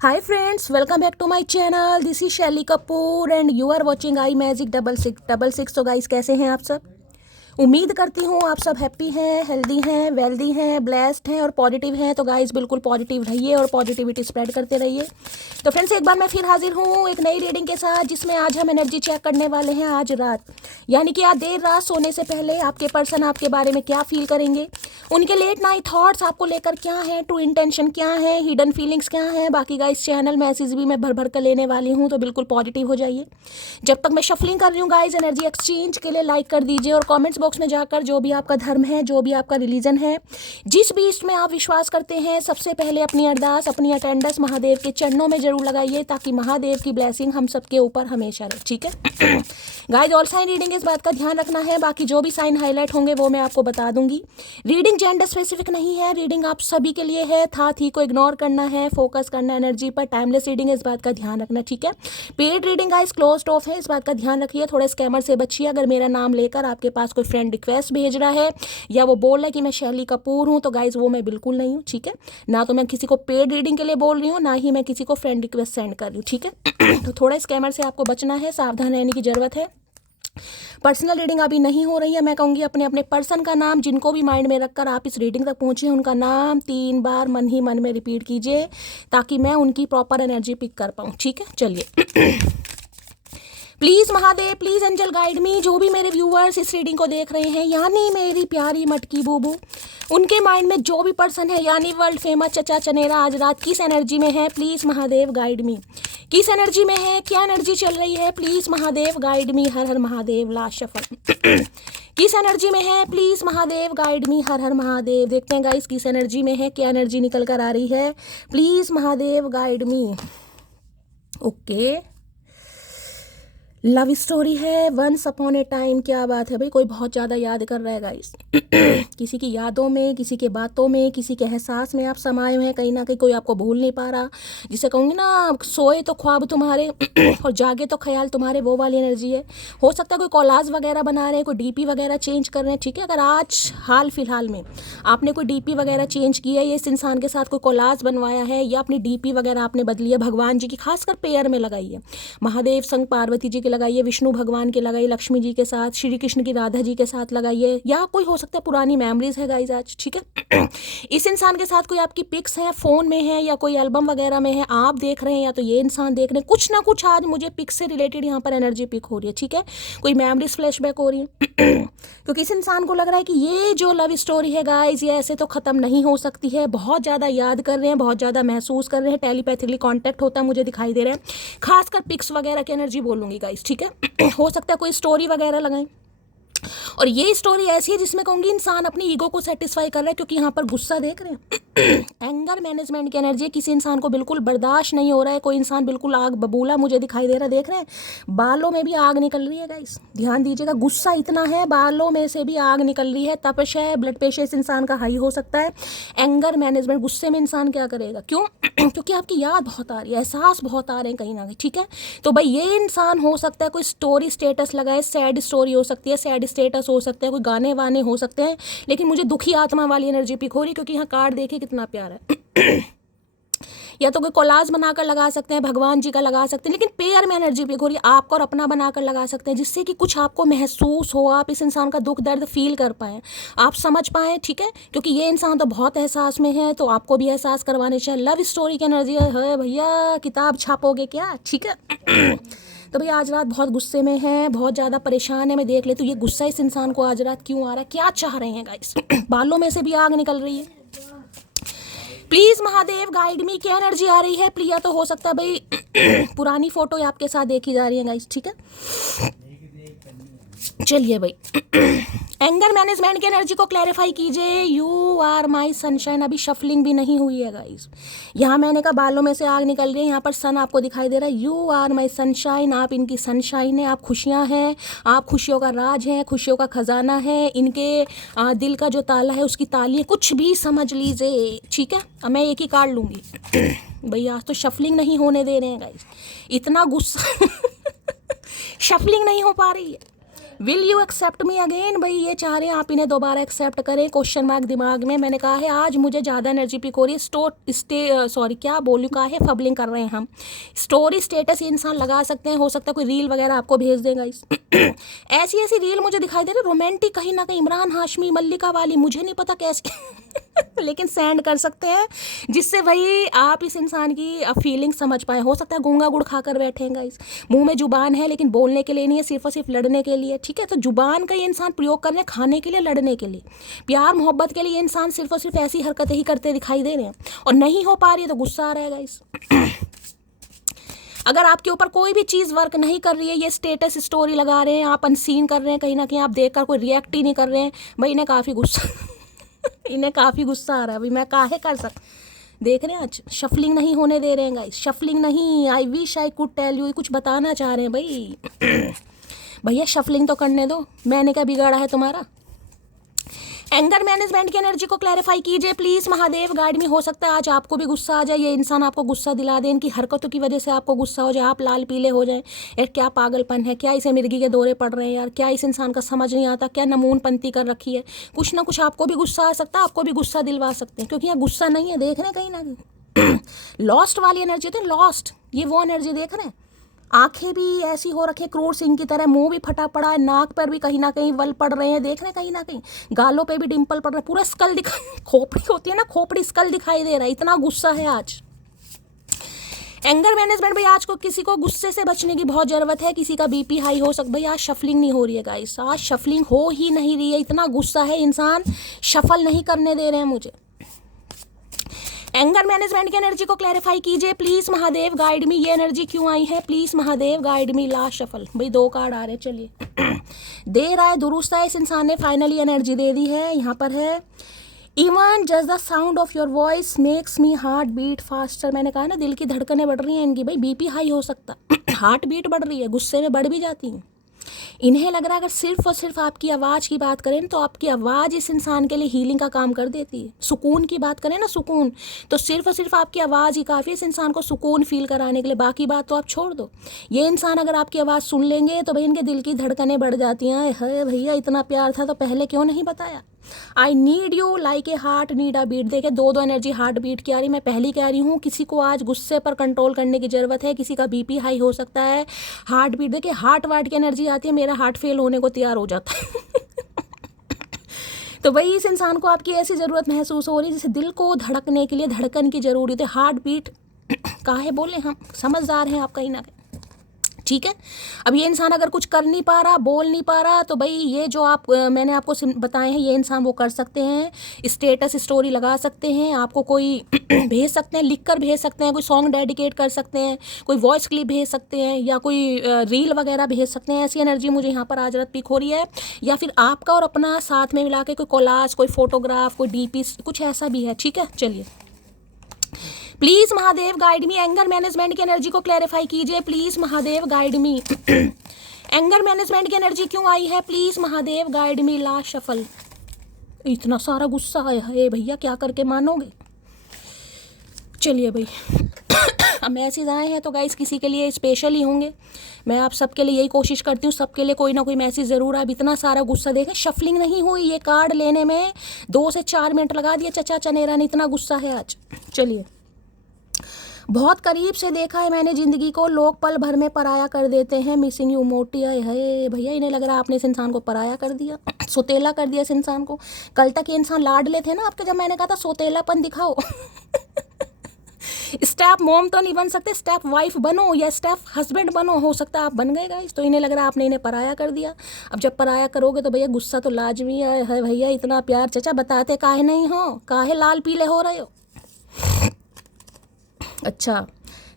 Hi friends, welcome back to my channel. This is Shelly Kapoor and you are watching I magic 6666। तो guys कैसे हैं आप सब? उम्मीद करती हूँ आप सब हैप्पी हैं, हेल्दी हैं, वेल्दी हैं, ब्लेस्ड हैं और पॉजिटिव हैं। तो गाइस बिल्कुल पॉजिटिव रहिए और पॉजिटिविटी स्प्रेड करते रहिए। तो फ्रेंड्स एक बार मैं फिर हाजिर हूँ एक नई रीडिंग के साथ, जिसमें आज हम एनर्जी चेक करने वाले हैं आज रात, यानी कि आज देर रात सोने से पहले आपके पर्सन आपके बारे में क्या फील करेंगे, उनके लेट नाइट थॉट्स आपको लेकर क्या है, ट्रू इंटेंशन क्या है, हिडन फीलिंग्स क्या है। बाकी गाइस चैनल मैसेज भी मैं भर भर कर लेने वाली हूँ, तो बिल्कुल पॉजिटिव हो जाइए। जब तक मैं शफलिंग कर रही हूँ गाइस, एनर्जी एक्सचेंज के लिए लाइक कर दीजिए और कमेंट्स बॉक्स में जाकर जो भी आपका धर्म है, जो भी आपका रिलीजन है, जिस भी इसमें आप विश्वास करते हैं, सबसे पहले अपनी अरदास, अपनी अटेंडेंस महादेव के चरणों में जरूर लगाइए, ताकि महादेव की ब्लेसिंग हम सबके ऊपर हमेशा रहे। ठीक है गाइस, ऑल साइन रीडिंग इस बात का ध्यान रखना है। बाकी जो भी साइन हाईलाइट होंगे वो मैं आपको बता दूंगी। रीडिंग जेंडर स्पेसिफिक नहीं है, रीडिंग आप सभी के लिए है। था थी को इग्नोर करना है, फोकस करना है एनर्जी पर। टाइमलेस रीडिंग है, इस बात का ध्यान रखना। ठीक है, paid reading guys closed of है, इस बात का ध्यान रखिए। थोड़े स्कैमर से बचिए। अगर मेरा नाम लेकर आपके पास कोई फ्रेंड रिक्वेस्ट भेज रहा है या वो बोल रहा है कि मैं शैली कपूर हूँ, तो गाइज वो मैं बिल्कुल नहीं हूँ। ठीक है, ना तो मैं किसी को पेड रीडिंग के लिए बोल रही हूँ, ना ही मैं किसी को फ्रेंड रिक्वेस्ट सेंड कर रही हूँ। ठीक है तो थोड़ा स्कैमर से आपको बचना है, सावधान रहने की जरूरत है। पर्सनल रीडिंग अभी नहीं हो रही है। मैं कहूँगी अपने अपने पर्सन का नाम जिनको भी माइंड में रखकर आप इस रीडिंग तक पहुँचे, उनका नाम 3 बार मन ही मन में रिपीट कीजिए, ताकि मैं उनकी प्रॉपर एनर्जी पिक कर पाऊँ। ठीक है, चलिए please Mahadev, please angel guide me. जो भी मेरे व्यूअर्स इस रीडिंग को देख रहे हैं, यानी मेरी प्यारी मटकी बूबू, उनके माइंड में जो भी पर्सन है, यानी वर्ल्ड फेमस चचा चनेरा, आज रात किस एनर्जी में है, प्लीज़ महादेव गाइड मी। किस एनर्जी में है, क्या एनर्जी चल रही है, please Mahadev guide me. Her her Mahadev, last shuffle किस एनर्जी में है, प्लीज़ महादेव गाइड मी। हर हर महादेव। देखते हैं गाइस किस एनर्जी में है, क्या एनर्जी निकल कर आ रही है, please Mahadev guide me. Okay, love story है, वंस अपॉन ए टाइम। क्या बात है भाई, कोई बहुत ज़्यादा याद कर रहा है गाइस किसी की यादों में, किसी के बातों में, किसी के एहसास में आप समाये हुए हैं। कहीं ना कहीं कोई आपको भूल नहीं पा रहा, जिसे कहूँगी ना, सोए तो ख्वाब तुम्हारे और जागे तो ख्याल तुम्हारे, वो वाली एनर्जी है। हो सकता है कोई कोलाज वगैरह बना रहे हैं, कोई डीपी वगैरह चेंज कर रहे हैं। ठीक है, अगर आज हाल फिलहाल में आपने कोई डीपी वगैरह चेंज किया है, या इस इंसान के साथ कोई कोलाज बनवाया है, या अपनी डीपी वगैरह आपने बदली है, भगवान जी की खासकर पेयर में लगाइए, महादेव संग पार्वती जी के लगाइए, विष्णु भगवान के लगाइए, लक्ष्मी जी के साथ, श्री कृष्ण की राधा जी के साथ लगाइए, या कोई हो सकता है पुरानी मेमोरीज है गाइस आज। ठीक है इस इंसान के साथ कोई आपकी पिक्स हैं, फोन में है या कोई एल्बम वगैरह में है, आप देख रहे हैं या तो ये इंसान देख रहे हैं, कुछ ना कुछ आज मुझे पिक्स से रिलेटेड यहाँ पर एनर्जी पिक हो रही है। ठीक है, कोई मेमोरीज फ्लैशबैक हो रही है क्योंकि इस इंसान को लग रहा है कि ये जो लव स्टोरी है गाइस, ये ऐसे तो खत्म नहीं हो सकती है। बहुत ज़्यादा याद कर रहे हैं, बहुत ज़्यादा महसूस कर रहे हैं, टेलीपैथिकली कांटेक्ट होता मुझे दिखाई दे रहा है, खासकर पिक्स वगैरह की एनर्जी बोलूँगी गाइस। ठीक है हो सकता है कोई स्टोरी वगैरह लगाएं, और ये स्टोरी ऐसी है जिसमें कहूँगी इंसान अपनी ईगो को सेटिस्फाई कर रहा है, क्योंकि यहाँ पर गुस्सा देख रहे हैं एंगर मैनेजमेंट की एनर्जी है। किसी इंसान को बिल्कुल बर्दाश्त नहीं हो रहा है, कोई इंसान बिल्कुल आग बबूला मुझे दिखाई दे रहा है। देख रहे हैं बालों में भी आग निकल रही है गाइस, ध्यान दीजिएगा। गुस्सा इतना है, बालों में से भी आग निकल रही है। तपश है, ब्लड प्रेशर इस इंसान का हाई हो सकता है। एंगर मैनेजमेंट, गुस्से में इंसान क्या करेगा, क्यों क्योंकि आपकी याद बहुत आ रही है, एहसास बहुत आ रहे हैं कहीं ना कहीं। ठीक है, तो भाई ये इंसान हो सकता है कोई स्टोरी स्टेटस लगाए, सैड स्टोरी हो सकती है, सैड स्टेटस हो सकता है, कोई गाने वाने हो सकते हैं, लेकिन मुझे दुखी आत्मा वाली एनर्जी पिक हो रही, क्योंकि यहाँ कार्ड देखिए कितना प्यारा है या तो कोई कोलाज बनाकर लगा सकते हैं, भगवान जी का लगा सकते हैं, लेकिन पेयर में एनर्जी पिक हो रही है। आपको और अपना बनाकर लगा सकते हैं, जिससे कि कुछ आपको महसूस हो, आप इस इंसान का दुख दर्द फील कर पाएँ, आप समझ पाएँ। ठीक है, क्योंकि ये इंसान तो बहुत एहसास में है, तो आपको भी एहसास करवाने चाहिए। लव स्टोरी की एनर्जी है भैया, किताब छापोगे क्या। ठीक है तो भैया आज रात बहुत गुस्से में है, बहुत ज़्यादा परेशान है। मैं देख लेती हूँ ये गुस्सा इस इंसान को आज रात क्यों आ रहा है, क्या चाह रहे हैं गाइस बालों में से भी आग निकल रही है। प्लीज़ महादेव गाइड मी, क्या एनर्जी आ रही है। प्रिया तो हो सकता है भाई पुरानी फोटो आपके साथ देखी जा रही है गाइस। ठीक है, चलिए भाई एंगर मैनेजमेंट की एनर्जी को क्लैरिफाई कीजिए। You are my sunshine. अभी शफलिंग भी नहीं हुई है गाइस, यहाँ मैंने कहा बालों में से आग निकल रही है, यहाँ पर सन आपको दिखाई दे रहा है। यू आर माई सनशाइन, आप इनकी सनशाइन है, आप खुशियाँ हैं, आप खुशियों का राज हैं, खुशियों का खजाना है, इनके दिल का जो ताला है उसकी ताली है, कुछ भी समझ लीजिए। ठीक है, अब मैं एक ही कार्ड लूँगी भैया, आज तो शफलिंग नहीं होने दे रहे हैं गाइस, इतना गुस्सा शफलिंग नहीं हो पा रही है। Will you accept me again, भाई ये चाह रहे हैं आप इन्हें दोबारा एक्सेप्ट करें, क्वेश्चन मार्क दिमाग में। मैंने कहा है आज मुझे ज़्यादा एनर्जी पिक हो रही है। सॉरी क्या बोलूँ, कहा है फबलिंग कर रहे हैं हम। स्टोरी स्टेटस ये इंसान लगा सकते हैं, हो सकता है कोई रील वगैरह आपको भेज देगा इस ऐसी ऐसी रील मुझे दिखाई दे रही रोमांटिक, कहीं ना कहीं इमरान हाशमी मल्लिका वाली, मुझे नहीं पता कैसे लेकिन सेंड कर सकते हैं, जिससे भाई आप इस इंसान की फीलिंग समझ पाए। हो सकता है गूंगा गुड़ खाकर बैठेंगे, इस मुंह में जुबान है लेकिन बोलने के लिए नहीं है, सिर्फ और सिर्फ लड़ने के लिए। ठीक है, तो जुबान का ये इंसान प्रयोग कर रहे हैं खाने के लिए, लड़ने के लिए, प्यार मोहब्बत के लिए। ये इंसान सिर्फ और सिर्फ ऐसी हरकतें ही करते दिखाई दे रहे हैं, और नहीं हो पा रही है तो गुस्सा आ रहेगा इस अगर आपके ऊपर कोई भी चीज़ वर्क नहीं कर रही है, ये स्टेटस स्टोरी लगा रहे हैं, आप अनसीन कर रहे हैं, कहीं ना कहीं आप देखकर कोई रिएक्ट ही नहीं कर रहे हैं, भाई इन्हें काफ़ी गुस्सा इन्हें काफ़ी गुस्सा आ रहा है। भाई मैं काहे कर देख रहे हैं आज शफलिंग नहीं होने दे रहे हैं गाइस, शफलिंग नहीं। I wish I could tell you, कुछ बताना चाह रहे हैं भाई भैया शफलिंग तो करने दो, मैंने क्या बिगाड़ा है तुम्हारा। एंगर मैनेजमेंट की एनर्जी को क्लैरिफाई कीजिए प्लीज़ महादेव गाइड में। हो सकता है आज आपको भी गुस्सा आ जाए, ये इंसान आपको गुस्सा दिला दे, इनकी हरकतों की वजह से आपको गुस्सा हो जाए, आप लाल पीले हो जाएं। यार क्या पागलपन है, क्या इसे मिर्गी के दौरे पड़ रहे हैं यार, क्या इस इंसान का समझ नहीं आता, क्या नमूनपंती कर रखी है। कुछ ना कुछ आपको भी गुस्सा आ सकता है, आपको भी गुस्सा दिलवा सकते हैं, क्योंकि यहाँ गुस्सा नहीं है, देख रहे हैं कहीं ना कहीं लॉस्ट वाली एनर्जी, तो लॉस्ट ये वो एनर्जी देख रहे हैं। आंखें भी ऐसी हो रखी है क्रूर सिंह की तरह, मुंह भी फटा पड़ा है, नाक पर भी कहीं ना कहीं वल पड़ रहे हैं, देख रहे हैं कहीं ना कहीं, गालों पे भी डिंपल पड़ रहा है, पूरा स्कल दिखाई खोपड़ी होती है ना, खोपड़ी स्कल दिखाई दे रहा है, इतना गुस्सा है आज। एंगर मैनेजमेंट भाई, आज को किसी को गुस्से से बचने की बहुत ज़रूरत है, किसी का बीपी हाई हो सकता भाई। आज शफलिंग नहीं हो रही है गाइस, आज शफलिंग हो ही नहीं रही है, इतना गुस्सा है इंसान शफल नहीं करने दे रहे हैं मुझे। एंगर मैनेजमेंट की एनर्जी को क्लैरिफाई कीजिए प्लीज़ महादेव गाइड मी, ये एनर्जी क्यों आई है please Mahadev guide me. Last shuffle भाई 2 कार्ड आ रहे हैं, चलिए दे रहा है दुरुस्त है, इस इंसान ने फाइनली एनर्जी दे दी है। यहाँ पर है even just the sound of your voice makes me heart beat faster. मैंने कहा ना दिल की धड़कनें बढ़ रही हैं इनकी, भाई बीपी हाई हो सकता हार्ट बीट बढ़ रही है, गुस्से में बढ़ भी जाती हैं। इन्हें लग रहा है अगर सिर्फ और सिर्फ आपकी आवाज़ की बात करें तो आपकी आवाज़ इस इंसान के लिए हीलिंग का काम कर देती है। सुकून की बात करें ना, सुकून, तो सिर्फ और सिर्फ आपकी आवाज़ ही काफ़ी है इस इंसान को सुकून फील कराने के लिए, बाकी बात तो आप छोड़ दो। ये इंसान अगर आपकी आवाज़ सुन लेंगे तो भाई इनके दिल की धड़कनें बढ़ जाती हैं, है भैया इतना प्यार था तो पहले क्यों नहीं बताया। I need you like a heart need a beat. देखे 2 एनर्जी हार्ट बीट की आ रही। मैं पहली कह रही हूँ किसी को आज गुस्से पर कंट्रोल करने की ज़रूरत है, किसी का बीपी हाई हो सकता है, हार्ट बीट देखिए हार्ट वार्ट की एनर्जी आती है, मेरा हार्ट फेल होने को तैयार हो जाता है तो भाई इस इंसान को आपकी ऐसी ज़रूरत महसूस हो रही है जैसे दिल को धड़कने के लिए धड़कन की ज़रूरत है, हार्ट बीट काहे बोले हम, समझदार हैं आप कहीं ना कहीं। ठीक है, अब ये इंसान अगर कुछ कर नहीं पा रहा, बोल नहीं पा रहा, तो भाई ये जो मैंने आपको बताए हैं ये इंसान वो कर सकते हैं। स्टेटस स्टोरी लगा सकते हैं, आपको कोई भेज सकते हैं, लिख कर भेज सकते हैं, कोई सॉन्ग डेडिकेट कर सकते हैं, कोई वॉइस क्लिप भेज सकते हैं, या कोई रील वगैरह भेज सकते हैं। ऐसी एनर्जी मुझे यहाँ पर आज रात पिक हो रही है। या फिर आपका और अपना साथ में मिला के कोई कोलाज, कोई फोटोग्राफ, कोई डीपी, कुछ ऐसा भी है। ठीक है, चलिए please Mahadev guide me. Anger management की एनर्जी को क्लैरिफाई कीजिए please Mahadev guide me. Anger management की एनर्जी क्यों आई है please Mahadev guide me. Last shuffle, इतना सारा गुस्सा आया है भैया, क्या करके मानोगे। चलिए भाई अब मैसेज आए हैं तो गाइस किसी के लिए स्पेशल ही होंगे। मैं आप सबके लिए यही कोशिश करती हूँ, सबके लिए कोई ना कोई मैसेज ज़रूर। अब इतना सारा गुस्सा देखें, शफलिंग नहीं हुई, ये कार्ड लेने में 2 से 4 मिनट लगा दिया चचा चनेरा ने, इतना गुस्सा है आज। चलिए, बहुत करीब से देखा है मैंने ज़िंदगी को, लोग पल भर में पराया कर देते हैं, मिसिंग यू मोटी है भैया। इन्हें लग रहा है आपने इस इंसान को पराया कर दिया, सोतेला कर दिया इस इंसान को। कल तक ये इंसान लाडले थे ना आपके, जब मैंने कहा था सोतेलापन दिखाओ स्टेप मॉम तो नहीं बन सकते, स्टेप वाइफ बनो या स्टेप हस्बैंड बनो, हो सकता है आप बन गए गाइस। तो इन्हें लग रहा है आपने इन्हें पराया कर दिया। अब जब पराया करोगे तो भैया गुस्सा तो लाजमी है भैया, इतना प्यार चचा बताते काहे नहीं हो, काहे लाल पीले हो रहे हो। अच्छा,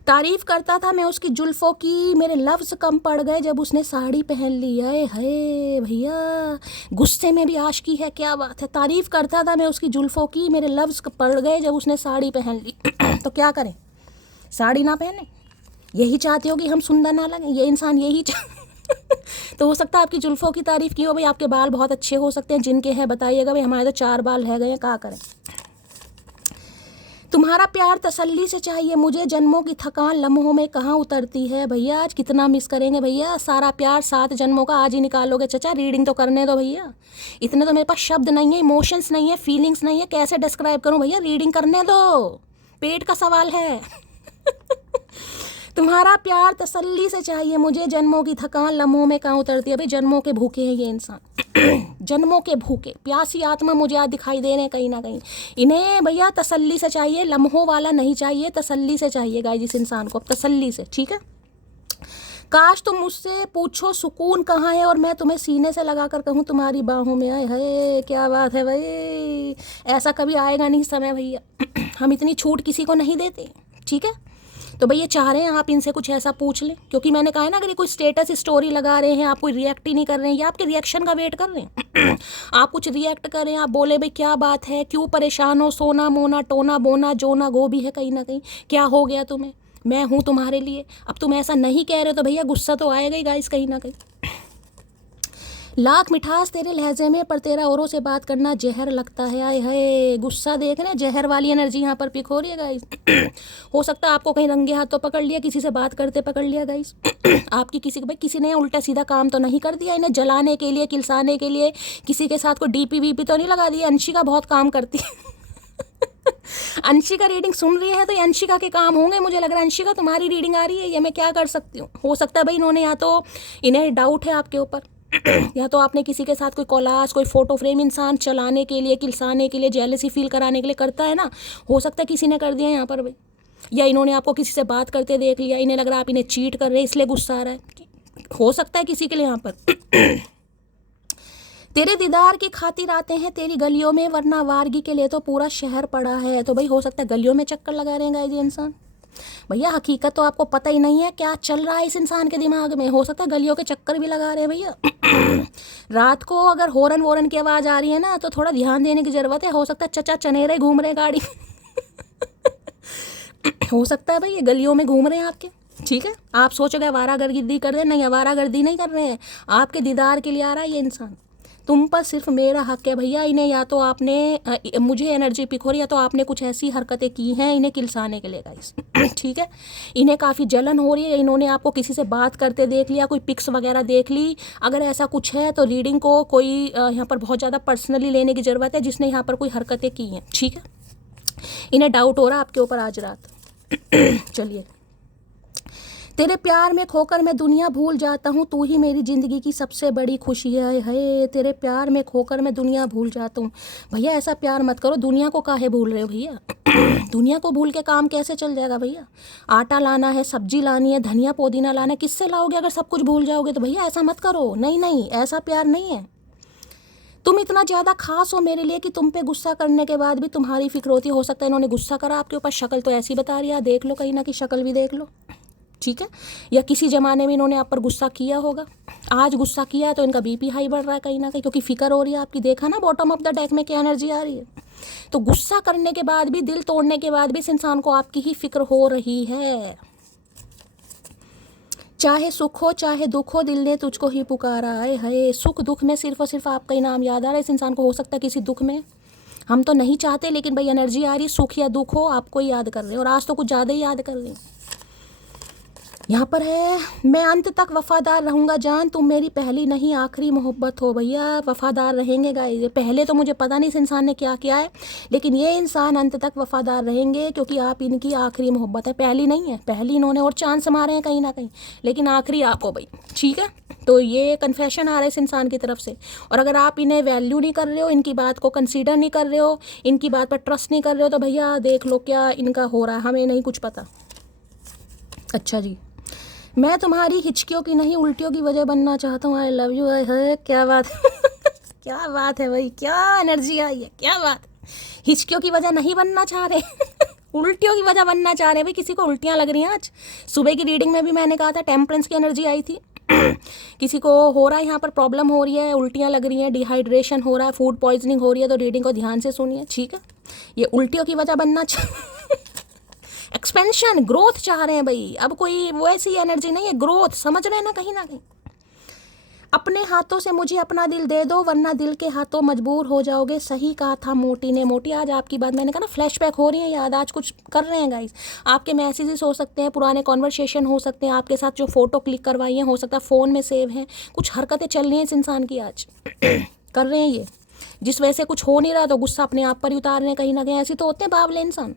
तारीफ करता था मैं उसकी जुल्फ़ों की, मेरे लफ्ज़ कम पड़ गए जब उसने साड़ी पहन ली है भैया, गुस्से में भी आशिकी है, क्या बात है। तारीफ करता था मैं उसकी जुल्फ़ों की, मेरे लफ्ज़ पड़ गए जब उसने साड़ी पहन ली तो क्या करें, साड़ी ना पहने, यही चाहते हो कि हम सुंदर ना लगें, ये इंसान यही तो हो सकता है आपकी जुल्फ़ों की तारीफ़ की हो भाई, आपके बाल बहुत अच्छे हो सकते हैं, जिनके हैं बताइएगा भाई, हमारे तो 4 बाल रह गए हैं, क्या करें। तुम्हारा प्यार तसल्ली से चाहिए मुझे, जन्मों की थकान लम्हों में कहाँ उतरती है। भैया आज कितना मिस करेंगे भैया, सारा प्यार 7 जन्मों का आज ही निकालोगे। चचा रीडिंग तो करने दो भैया, इतने तो मेरे पास शब्द नहीं है, इमोशंस नहीं है, फीलिंग्स नहीं है, कैसे डिस्क्राइब करूं भैया, रीडिंग करने दो, पेट का सवाल है। तुम्हारा प्यार तसल्ली से चाहिए मुझे, जन्मों की थकान लम्हों में कहाँ उतरती है। भाई जन्मों के भूखे हैं ये इंसान। जन्मों के भूखे प्यासी आत्मा मुझे आज दिखाई दे रहे हैं कहीं ना कहीं। इन्हें भैया तसल्ली से चाहिए, लम्हों वाला नहीं चाहिए, तसल्ली से चाहिए गाइस इस इंसान को, तसल्ली से, ठीक है। काश तुम मुझसे पूछो सुकून कहाँ है और मैं तुम्हें सीने से लगा कर कहूँ तुम्हारी बाहों में आए। है क्या बात है भाई, ऐसा कभी आएगा नहीं समय भैया। हम इतनी छूट किसी को नहीं देते, ठीक है। तो भैया चाह रहे हैं आप इनसे कुछ ऐसा पूछ लें, क्योंकि मैंने कहा है ना, अगर ये कोई स्टेटस स्टोरी लगा रहे हैं, आप कोई रिएक्ट ही नहीं कर रहे हैं, या आपके रिएक्शन का वेट कर रहे हैं। आप कुछ रिएक्ट करें, आप बोले भाई क्या बात है, क्यों परेशान हो, सोना मोना टोना बोना जोना गोभी है कहीं ना कहीं, क्या हो गया तुम्हें, मैं हूँ तुम्हारे लिए। अब तुम ऐसा नहीं कह रहे तो भैया गुस्सा तो आएगा ही गाइस कहीं ना कहीं। लाख मिठास तेरे लहजे में, पर तेरा औरों से बात करना जहर लगता है। आए हाय, गुस्सा देख रहे हैं, जहर वाली एनर्जी यहाँ पर पिक हो रही है गाइस। हो सकता है आपको कहीं रंगे हाथों पकड़ लिया, किसी से बात करते पकड़ लिया गाइस। आपकी किसी को भाई किसी ने उल्टा सीधा काम तो नहीं कर दिया, इन्हें जलाने के लिए, किलसाने के लिए, किसी के साथ कोई डीपी वीपी तो नहीं लगा दिया। अंशिका बहुत काम करती है। अंशिका रीडिंग सुन रही है तो ये अंशिका के काम होंगे, मुझे लग रहा है। अंशिका तुम्हारी रीडिंग आ रही है, ये मैं क्या कर सकती हूँ। हो सकता है भाई इन्होंने, या तो इन्हें डाउट है आपके ऊपर, या तो आपने किसी के साथ कोई कोलाज, कोई फोटो फ्रेम इंसान चलाने के लिए, किलसाने के लिए, जेलसी फील कराने के लिए करता है ना, हो सकता है किसी ने कर दिया यहाँ पर भाई। या इन्होंने आपको किसी से बात करते देख लिया, इन्हें लग रहा है आप इन्हें चीट कर रहे हैं इसलिए गुस्सा आ रहा है, हो सकता है किसी के लिए यहाँ पर। तेरे दीदार की खातिर आते हैं तेरी गलियों में, वरना वारगी के लिए तो पूरा शहर पड़ा है। तो भाई हो सकता है गलियों में चक्कर लगा रहे हैं गाइस ये इंसान। भैया हकीकत तो आपको पता ही नहीं है क्या चल रहा है इस इंसान के दिमाग में। हो सकता है गलियों के चक्कर भी लगा रहे हैं भैया। रात को अगर हॉर्न वोरन की आवाज़ आ रही है ना, तो थोड़ा ध्यान देने की ज़रूरत है। हो सकता है चचा चनेरे घूम रहे हैं गाड़ी। हो सकता है भाई ये गलियों में घूम रहे हैं आपके, ठीक है। आप सोचोगे आवारागर्दी कर रहे हैं, नहीं आवारागर्दी नहीं कर रहे हैं, आपके दीदार के लिए आ रहा है ये इंसान। तुम पर सिर्फ मेरा हक है भैया। इन्हें या तो आपने मुझे एनर्जी पिक हो रही है, या तो आपने कुछ ऐसी हरकतें की हैं इन्हें किलसाने के लिए गाइस। ठीक है, इन्हें काफ़ी जलन हो रही है, इन्होंने आपको किसी से बात करते देख लिया, कोई पिक्स वगैरह देख ली। अगर ऐसा कुछ है तो रीडिंग को कोई यहाँ पर बहुत ज़्यादा पर्सनली लेने की ज़रूरत है, जिसने यहाँ पर कोई हरकतें की हैं, ठीक है। इन्हें डाउट हो रहा है आपके ऊपर आज रात। चलिए, तेरे प्यार में खोकर मैं दुनिया भूल जाता हूँ, तू ही मेरी ज़िंदगी की सबसे बड़ी खुशी है। तेरे प्यार में खोकर मैं दुनिया भूल जाता हूँ। भैया ऐसा प्यार मत करो, दुनिया को काहे भूल रहे हो भैया। दुनिया को भूल के काम कैसे चल जाएगा भैया। आटा लाना है, सब्जी लानी है, धनिया पुदीना लाना है, किससे लाओगे अगर सब कुछ भूल जाओगे तो। भैया ऐसा मत करो, नहीं नहीं, ऐसा प्यार नहीं है। तुम इतना ज़्यादा खास हो मेरे लिए कि तुम पे गुस्सा करने के बाद भी तुम्हारी फिक्र होती है। हो सकता है इन्होंने गुस्सा करा आपके ऊपर, शक्ल तो ऐसी बता रही है, देख लो कहीं ना कि शक्ल भी देख लो, ठीक है। या किसी ज़माने में इन्होंने आप पर गुस्सा किया होगा, आज गुस्सा किया है तो इनका बीपी हाई बढ़ रहा है कहीं ना कहीं, क्योंकि फिक्र हो रही है आपकी। देखा ना बॉटम ऑफ द डेक में क्या एनर्जी आ रही है। तो गुस्सा करने के बाद भी, दिल तोड़ने के बाद भी इस इंसान को आपकी ही फिक्र हो रही है। चाहे सुख हो चाहे दुख हो, दिल ने तुझको ही पुकारा है। सुख दुख में सिर्फ और सिर्फ आपका ही नाम याद आ रहा है इस इंसान को। हो सकता है किसी दुख में, हम तो नहीं चाहते, लेकिन भाई एनर्जी आ रही है, सुख या दुख हो आपको ही याद कर रहे हैं, और आज तो कुछ ज़्यादा ही याद कर रहे हैं। यहाँ पर है, मैं अंत तक वफादार रहूँगा जान, तुम मेरी पहली नहीं आखिरी मोहब्बत हो। भैया वफादार रहेंगे गाइस। पहले तो मुझे पता नहीं इस इंसान ने क्या किया है, लेकिन ये इंसान अंत तक वफादार रहेंगे, क्योंकि आप इनकी आखिरी मोहब्बत है, पहली नहीं है। पहली इन्होंने और चांस मारे हैं कहीं ना कहीं, लेकिन आखिरी आप हो भाई, ठीक है। तो ये कन्फेशन आ रहा है इस इंसान की तरफ से। और अगर आप इन्हें वैल्यू नहीं कर रहे हो, इनकी बात को कंसीडर नहीं कर रहे हो, इनकी बात पर ट्रस्ट नहीं कर रहे हो, तो भैया देख लो क्या इनका हो रहा है, हमें नहीं कुछ पता। अच्छा जी, मैं तुम्हारी हिचकियों की नहीं उल्टियों की वजह बनना चाहता हूँ। I love you. है क्या बात है। क्या बात है भाई, क्या एनर्जी आई है, क्या बात। हिचकियों की वजह नहीं बनना चाह रहे। उल्टियों की वजह बनना चाह रहे भाई। किसी को उल्टियाँ लग रही हैं आज। सुबह की रीडिंग में भी मैंने कहा था टेम्परेंस की एनर्जी आई थी। किसी को हो रहा है यहाँ पर प्रॉब्लम हो रही है, उल्टियाँ लग रही हैं, डिहाइड्रेशन हो रहा है, फूड पॉइजनिंग हो रही है, तो रीडिंग को ध्यान से सुनिए, ठीक है। ये उल्टियों की वजह बनना एक्सपेंशन, ग्रोथ चाह रहे हैं भाई। अब कोई वो ऐसी एनर्जी नहीं है, ग्रोथ, समझ रहे हैं ना कहीं ना कहीं। अब अपने हाथों से मुझे अपना दिल दे दो, वरना दिल के हाथों मजबूर हो जाओगे। सही कहा था मोटी ने। मोटी, आज आपकी बात मैंने कहा ना, फ्लैशबैक हो रही है याद, आज कुछ कर रहे हैं गाइस। आपके मैसेजेस हो सकते हैं, पुराने कॉन्वर्सेशन हो सकते हैं, आपके साथ जो फ़ोटो क्लिक करवाई हैं हो सकता है फ़ोन में सेव हैं, कुछ हरकतें चल रही हैं इस इंसान की आज कर रहे हैं ये, जिस वजह से कुछ हो नहीं रहा तो गुस्सा अपने आप पर ही उतार रहे हैं कहीं ना कहीं। ऐसे तो होते हैं बावले इंसान।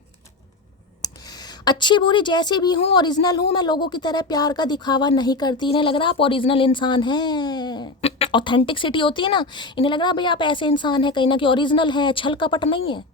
अच्छी बुरी जैसी भी हूँ, ओरिजिनल हूँ मैं, लोगों की तरह प्यार का दिखावा नहीं करती। इन्हें लग रहा आप ओरिजिनल इंसान हैं, ऑथेंटिसिटी होती है ना, इन्हें लग रहा भाई आप ऐसे इंसान हैं कहीं ना कहीं ओरिजिनल है, छल कपट नहीं है।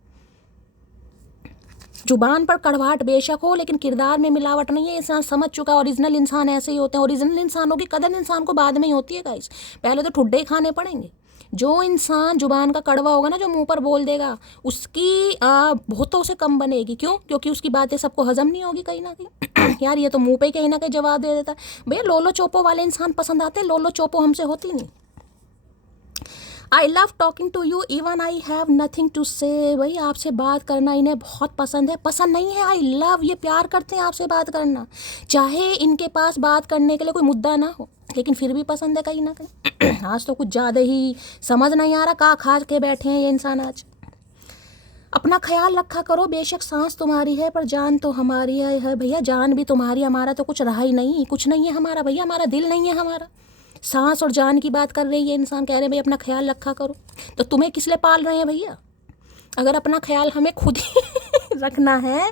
जुबान पर कड़वाहट बेशक हो, लेकिन किरदार में मिलावट नहीं है। इंसान समझ चुका, ओरिजिनल इंसान ऐसे ही होते हैं। ओरिजिनल इंसानों की कदर इंसान को बाद में ही होती है गाइस, पहले तो ठुड्डे ही खाने पड़ेंगे। जो इंसान जुबान का कड़वा होगा ना, जो मुंह पर बोल देगा, उसकी बहुतों से कम बनेगी। क्यों? क्योंकि उसकी बातें सबको हजम नहीं होगी कहीं ना कहीं यार ये तो मुंह पे कहीं ना कहीं जवाब दे देता है। भैया लोलो चोपो वाले इंसान पसंद आते हैं, लोलो चोपो हमसे होती नहीं। I love talking to you even I have nothing to say. भाई आपसे बात करना इन्हें बहुत पसंद है, पसंद नहीं है, आई लव, ये प्यार करते हैं आपसे बात करना, चाहे इनके पास बात करने के लिए कोई मुद्दा ना हो, लेकिन फिर भी पसंद है कहीं ना कहीं आज तो कुछ ज़्यादा ही समझ नहीं आ रहा, का खा के बैठे हैं ये इंसान आज। अपना ख्याल रखा करो, बेशक सांस तुम्हारी है पर जान तो हमारी है भैया, जान भी तुम्हारी, हमारा तो कुछ रहा ही नहीं, कुछ नहीं है हमारा भैया, हमारा दिल नहीं है हमारा। सांस और जान की बात कर रहे हैं ये इंसान, कह रहे हैं भाई अपना ख्याल रखा करो। तो तुम्हें किस लिए पाल रहे हैं भैया? अगर अपना ख्याल हमें खुद ही रखना है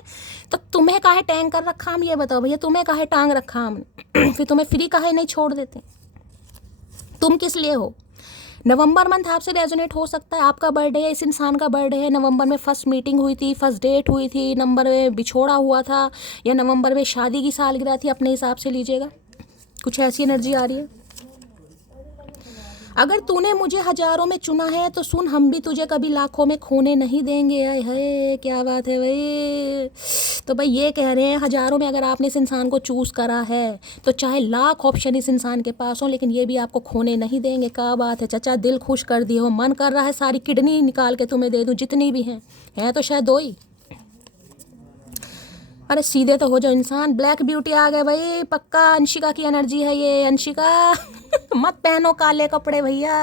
तो तुम्हें काहे टैंग कर रखा हम, ये बताओ भैया, तुम्हें काहे टांग रखा हमने फिर तुम्हें फ्री काहे नहीं छोड़ देते? तुम किस लिए हो? नवंबर मंथ आपसे रेजोनेट हो सकता है, आपका बर्थडे है, इस इंसान का बर्थडे है, नवंबर में फर्स्ट मीटिंग हुई थी, फर्स्ट डेट हुई थी, नवंबर में बिछोड़ा हुआ था, या नवंबर में शादी की सालगिरह थी, अपने हिसाब से लीजिएगा, कुछ ऐसी एनर्जी आ रही है। अगर तूने मुझे हजारों में चुना है तो सुन, हम भी तुझे कभी लाखों में खोने नहीं देंगे। आए हाय क्या बात है भाई। तो भाई ये कह रहे हैं हजारों में अगर आपने इस इंसान को चूज़ करा है तो चाहे लाख ऑप्शन इस इंसान के पास हो, लेकिन ये भी आपको खोने नहीं देंगे। क्या बात है चाचा, दिल खुश कर दिए हो, मन कर रहा है सारी किडनी निकाल के तुम्हें दे दूं, जितनी भी हैं तो शायद 2 ही। अरे सीधे तो हो जाओ इंसान। ब्लैक ब्यूटी आ गए भाई, पक्का अंशिका की एनर्जी है ये। अंशिका मत पहनो काले कपड़े भैया,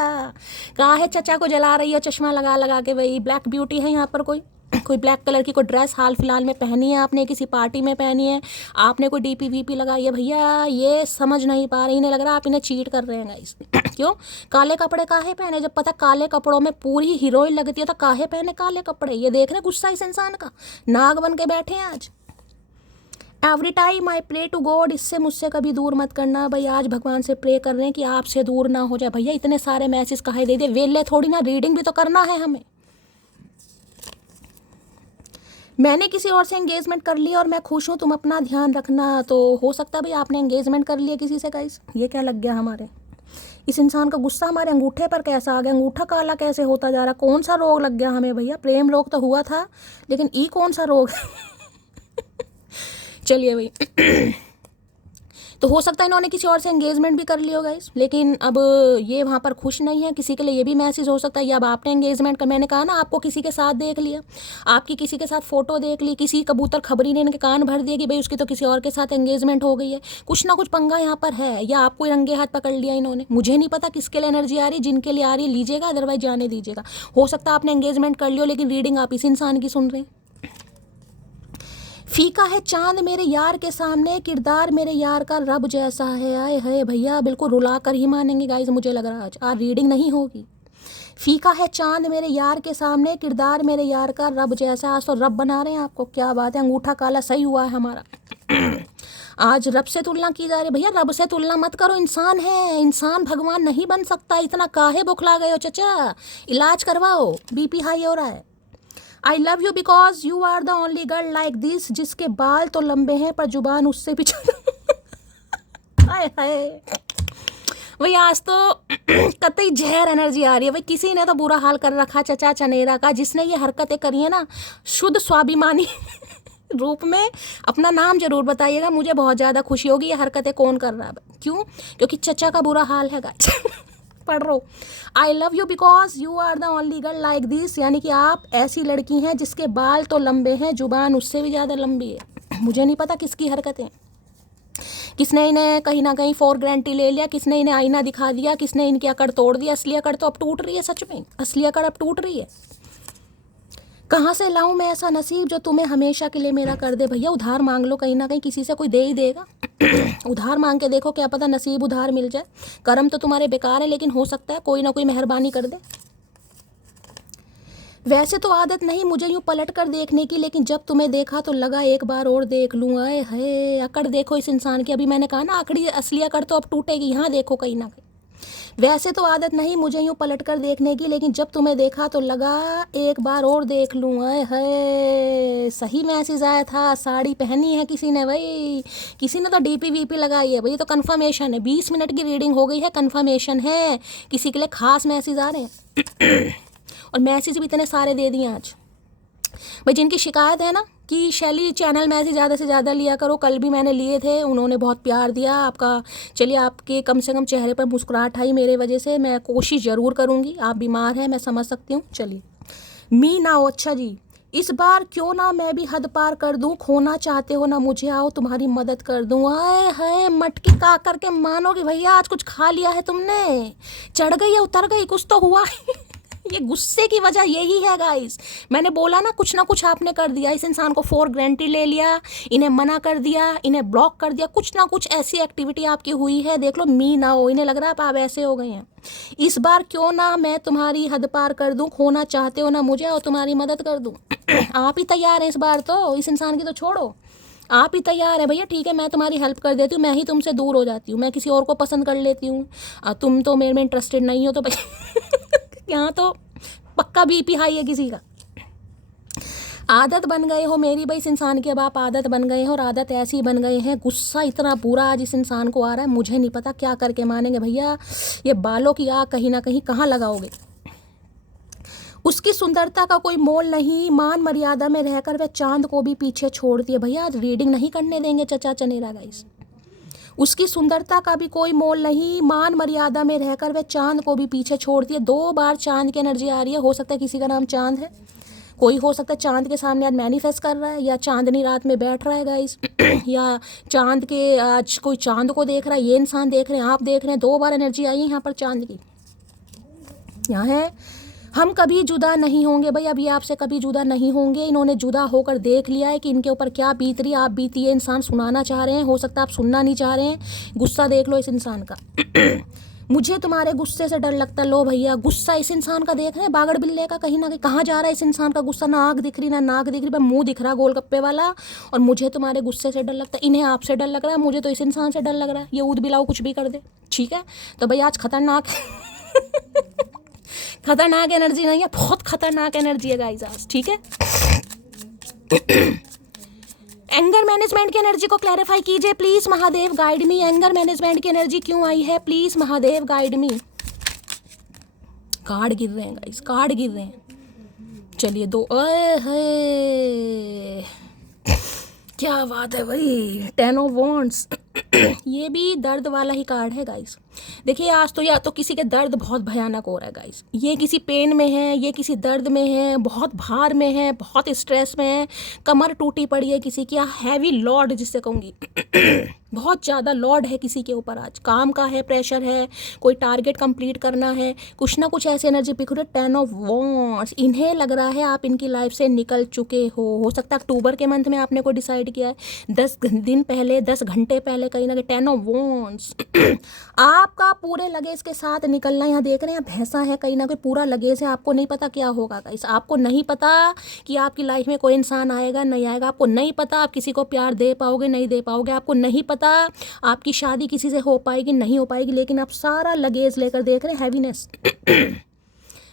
काहे चचा को जला रही हो चश्मा लगा लगा के भाई। ब्लैक ब्यूटी है यहाँ पर कोई ब्लैक कलर की कोई ड्रेस हाल फिलहाल में पहनी है आपने, किसी पार्टी में पहनी है आपने, कोई डीपी वीपी लगाई है भैया, ये समझ नहीं पा रही। इन्हें लग रहा है आप इन्हें चीट कर रहे हैं गाइस क्यों? काले कपड़े काहे पहने? जब पता काले कपड़ों में पूरी हीरोइन लगती है तो काहे पहने काले कपड़े? ये देख रहे गुस्सा इस इंसान का, नाग बन के बैठे हैं आज। Every time I pray to God, इससे मुझसे कभी दूर मत करना। भाई आज भगवान से प्रे कर रहे हैं कि आपसे दूर ना हो जाए। भैया इतने सारे मैसेज काहे दे दिए, वेले थोड़ी ना, रीडिंग भी तो करना है हमें। मैंने किसी और से एंगेजमेंट कर लिया और मैं खुश हूँ, तुम अपना ध्यान रखना। तो हो सकता है भाई आपने एंगेजमेंट कर लिया किसी से गाइस। ये क्या लग गया हमारे इस इंसान का गुस्सा, हमारे अंगूठे पर कैसा आ गया, अंगूठा काला कैसे होता जा रहा, कौन सा रोग लग गया हमें भैया? प्रेम रोग तो हुआ था, लेकिन ई कौन सा रोग चलिए भाई तो हो सकता है इन्होंने किसी और से एंगेजमेंट भी कर लिया गाइस, लेकिन अब ये वहाँ पर खुश नहीं है। किसी के लिए ये भी मैसेज हो सकता है, या अब आपने एंगेजमेंट कर, मैंने कहा ना आपको किसी के साथ देख लिया, आपकी किसी के साथ फोटो देख ली, किसी कबूतर खबरी ने इनके कान भर दिए कि भाई उसकी तो किसी और के साथ एंगेजमेंट हो गई है। कुछ ना कुछ पंगा यहाँ पर है, या आपको रंगे हाथ पकड़ लिया इन्होंने। मुझे नहीं पता किसके लिए एनर्जी आ रही है, जिनके लिए आ रही है लीजिएगा, अदरवाइज जाने दीजिएगा। हो सकता है आपने एंगेजमेंट कर लियो, लेकिन रीडिंग आप इस इंसान की सुन रहे हैं। फीका है चांद मेरे यार के सामने, किरदार मेरे यार का रब जैसा है। आए है भैया, बिल्कुल रुला कर ही मानेंगे गाइस, मुझे लग रहा है आज रीडिंग नहीं होगी। फीका है चांद मेरे यार के सामने, किरदार मेरे यार का रब जैसा। आज तो रब बना रहे हैं आपको, क्या बात है, अंगूठा काला सही हुआ है हमारा आज रब से तुलना की जा रही है। भैया रब से तुलना मत करो, इंसान है, इंसान भगवान नहीं बन सकता। इतना काहे बुखला गए हो चचा, इलाज करवाओ, बीपी हाई हो रहा है। I love you because you are the only girl like this, जिसके बाल तो लंबे हैं पर जुबान उससे भी हाय हाय भाई आज तो कतई जहर एनर्जी आ रही है भाई। किसी ने तो बुरा हाल कर रखा चचा चनेरा का, जिसने ये हरकतें करी है ना, शुद्ध स्वाभिमानी रूप में अपना नाम जरूर बताइएगा, मुझे बहुत ज़्यादा खुशी होगी। ये हरकतें कौन कर रहा है? क्यों? क्योंकि चचा का बुरा हाल है गाइस पढ़ रहा हूँ। I love you because you are the only girl like this, यानी कि आप ऐसी लड़की हैं जिसके बाल तो लंबे हैं, जुबान उससे भी ज़्यादा लंबी है। मुझे नहीं पता किसकी हरकतें, किसने इन्हें कहीं ना कहीं फॉर ग्रांटेड ले लिया, किसने इन्हें आईना दिखा दिया, किसने इनकी अकड़ तोड़ दी। असली अकड़ तो अब टूट रही है, सच में असली अकड़ अब टूट रही है। कहाँ से लाऊं मैं ऐसा नसीब जो तुम्हें हमेशा के लिए मेरा कर दे। भैया उधार मांग लो, कहीं ना कहीं किसी से कोई दे ही देगा। उधार मांग के देखो, क्या पता नसीब उधार मिल जाए। कर्म तो तुम्हारे बेकार है, लेकिन हो सकता है कोई ना कोई मेहरबानी कर दे। वैसे तो आदत नहीं मुझे यूं पलट कर देखने की, लेकिन जब तुम्हें देखा तो लगा एक बार और देख लूँ। आए है अकड़ देखो इस इंसान की। अभी मैंने कहा ना आखिरी असली अकड़ तो अब टूटेगी। यहाँ देखो कहीं ना कहीं। वैसे तो आदत नहीं मुझे यूं पलट कर देखने की, लेकिन जब तुम्हें देखा तो लगा एक बार और देख लूँ। आए है सही मैसेज आया था। साड़ी पहनी है किसी ने भाई, किसी ने तो डीपी वीपी लगाई है भाई। तो कंफर्मेशन है, 20 मिनट की रीडिंग हो गई है, कंफर्मेशन है। किसी के लिए खास मैसेज आ रहे हैं। और मैसेज भी इतने सारे दे दिए आज भाई। जिनकी शिकायत है ना कि शैली चैनल मैसेज ज़्यादा से ज़्यादा लिया करो, कल भी मैंने लिए थे, उन्होंने बहुत प्यार दिया आपका। चलिए आपके कम से कम चेहरे पर मुस्कुराहट आई मेरे वजह से। मैं कोशिश ज़रूर करूँगी। आप बीमार हैं, मैं समझ सकती हूँ। चलिए मी ना हो, अच्छा जी, इस बार क्यों ना मैं भी हद पार कर दूं। खोना चाहते हो ना मुझे, आओ तुम्हारी मदद कर दूं। आए हाय मटकी का करके मानोगे भैया, आज कुछ खा लिया है तुमने, चढ़ गई है उतर गई, कुछ तो हुआ। ये गुस्से की वजह यही है गाइस। मैंने बोला ना कुछ आपने कर दिया। इस इंसान को फॉर ग्रांटेड ले लिया, इन्हें मना कर दिया, इन्हें ब्लॉक कर दिया, कुछ ना कुछ ऐसी एक्टिविटी आपकी हुई है। देख लो मी ना हो, इन्हें लग रहा है आप ऐसे हो गए हैं। इस बार क्यों ना मैं तुम्हारी हद पार कर दूं। खोना चाहते हो ना मुझे, और तुम्हारी मदद कर दूं। आप ही तैयार हैं इस बार तो, इस इंसान की तो छोड़ो, आप ही तैयार है भैया। ठीक है मैं तुम्हारी हेल्प कर देती हूँ, मैं ही तुमसे दूर हो जाती हूँ, मैं किसी और को पसंद कर लेती हूँ। तुम तो मेरे में इंटरेस्टेड नहीं हो तो भाई यहाँ तो पक्का बीपी हाई है किसी का। आदत बन गए हो मेरी भाई इस इंसान की, अब आप आदत बन गए हैं। और आदत ऐसी बन गए हैं, गुस्सा इतना पूरा आज इस इंसान को आ रहा है, मुझे नहीं पता क्या करके मानेंगे भैया। ये बालों की आग कहीं ना कहीं कहाँ लगाओगे। उसकी सुंदरता का कोई मोल नहीं, मान मर्यादा में रहकर वह चांद को भी पीछे छोड़ दिए। भैया आज रीडिंग नहीं करने देंगे चचा चनेरा गाइस। उसकी सुंदरता का भी कोई मोल नहीं, मान मर्यादा में रहकर वह चांद को भी पीछे छोड़ दिए। 2 बार चांद की एनर्जी आ रही है। हो सकता है किसी का नाम चांद है, कोई हो सकता है चांद के सामने आज मैनिफेस्ट कर रहा है, या चांदनी रात में बैठ रहा है गाइस। या चांद के आज कोई चांद को देख रहा है। ये इंसान देख रहे हैं, आप देख रहे हैं। 2 बार एनर्जी आई है यहाँ पर चांद की। यहाँ है हम कभी जुदा नहीं होंगे भाई, अभी आपसे कभी जुदा नहीं होंगे। इन्होंने जुदा होकर देख लिया है कि इनके ऊपर क्या बीत रही है। आप बीती है इंसान सुनाना चाह रहे हैं, हो सकता है आप सुनना नहीं चाह रहे हैं। गुस्सा देख लो इस इंसान का। मुझे तुम्हारे गुस्से से डर लगता। लो भैया गुस्सा इस इंसान का देख रहे हैं, बागड़ बिल्ले का कहीं ना कहीं। कहाँ जा रहा है इस इंसान का गुस्सा। ना आँख दिख रही ना नाक दिख रही, बस मुँह दिख रहा गोलगप्पे वाला। और मुझे तुम्हारे गुस्से से डर लगता है। इन्हें आपसे डर लग रहा है, मुझे तो इस इंसान से डर लग रहा है। ये ऊद बिलाऊ कुछ भी कर दे, ठीक है। तो भाई आज खतरनाक खतरनाक एनर्जी नहीं है, बहुत खतरनाक एनर्जी है गाइस आज, ठीक है। एंगर मैनेजमेंट की एनर्जी को क्लैरिफाई कीजिए please Mahadev, guide me. Anger management की एनर्जी क्यों आई है please Mahadev, guide me. Card गिर रहे हैं गाइस, कार्ड गिर रहे हैं। चलिए 2 क्या बात है भाई, 10 ऑफ वॉन्ड्स। ये भी दर्द वाला ही कार्ड है गाइस। देखिए आज तो या तो किसी के दर्द बहुत भयानक हो रहा है गाइस, ये किसी पेन में है, ये किसी दर्द में है, बहुत भार में है, बहुत स्ट्रेस में है, कमर टूटी पड़ी है किसी की, हैवी लॉर्ड जिससे कहूँगी। बहुत ज़्यादा लॉर्ड है किसी के ऊपर आज, काम का है, प्रेशर है, कोई टारगेट कंप्लीट करना है, कुछ ना कुछ ऐसी एनर्जी पिक हो रही है। 10 ऑफ वॉन्ड्स, इन्हें लग रहा है आप इनकी लाइफ से निकल चुके हो सकता है अक्टूबर के मंथ में आपने कोई डिसाइड किया है, 10 दिन पहले, 10 घंटे पहले कहीं ना कहीं। 10 ऑफ वॉन्ड्स आपका पूरे लगेज के साथ निकलना। यहाँ देख रहे हैं भैंसा है कहीं ना कहीं, पूरा लगेज है। आपको नहीं पता क्या होगा गाइस, आपको नहीं पता कि आपकी लाइफ में कोई इंसान आएगा नहीं आएगा, आपको नहीं पता आप किसी को प्यार दे पाओगे नहीं दे पाओगे, आपको नहीं पता आपकी शादी किसी से हो पाएगी नहीं हो पाएगी, लेकिन आप सारा लगेज लेकर देख रहे हैं। हैवीनेस,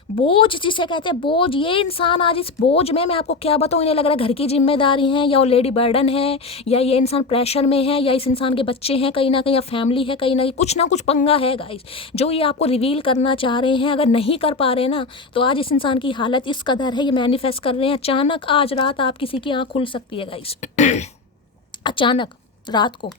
बोझ जिसे कहते हैं बोझ, ये इंसान आज इस बोझ में, मैं आपको क्या बताऊँ, इन्हें लग रहा है घर की जिम्मेदारी है, या ऑलरेडी बर्डन है, या ये इंसान प्रेशर में है, या इस इंसान के बच्चे हैं कहीं ना कहीं, या फैमिली है कहीं ना कहीं, कुछ ना कुछ पंगा है गाइस जो ये आपको रिवील करना चाह रहे हैं। अगर नहीं कर पा रहे ना तो आज इस इंसान की हालत इस कदर है, ये मैनिफेस्ट कर रहे हैं। अचानक आज रात आप किसी की आँख खुल सकती है गाइस। अचानक रात को।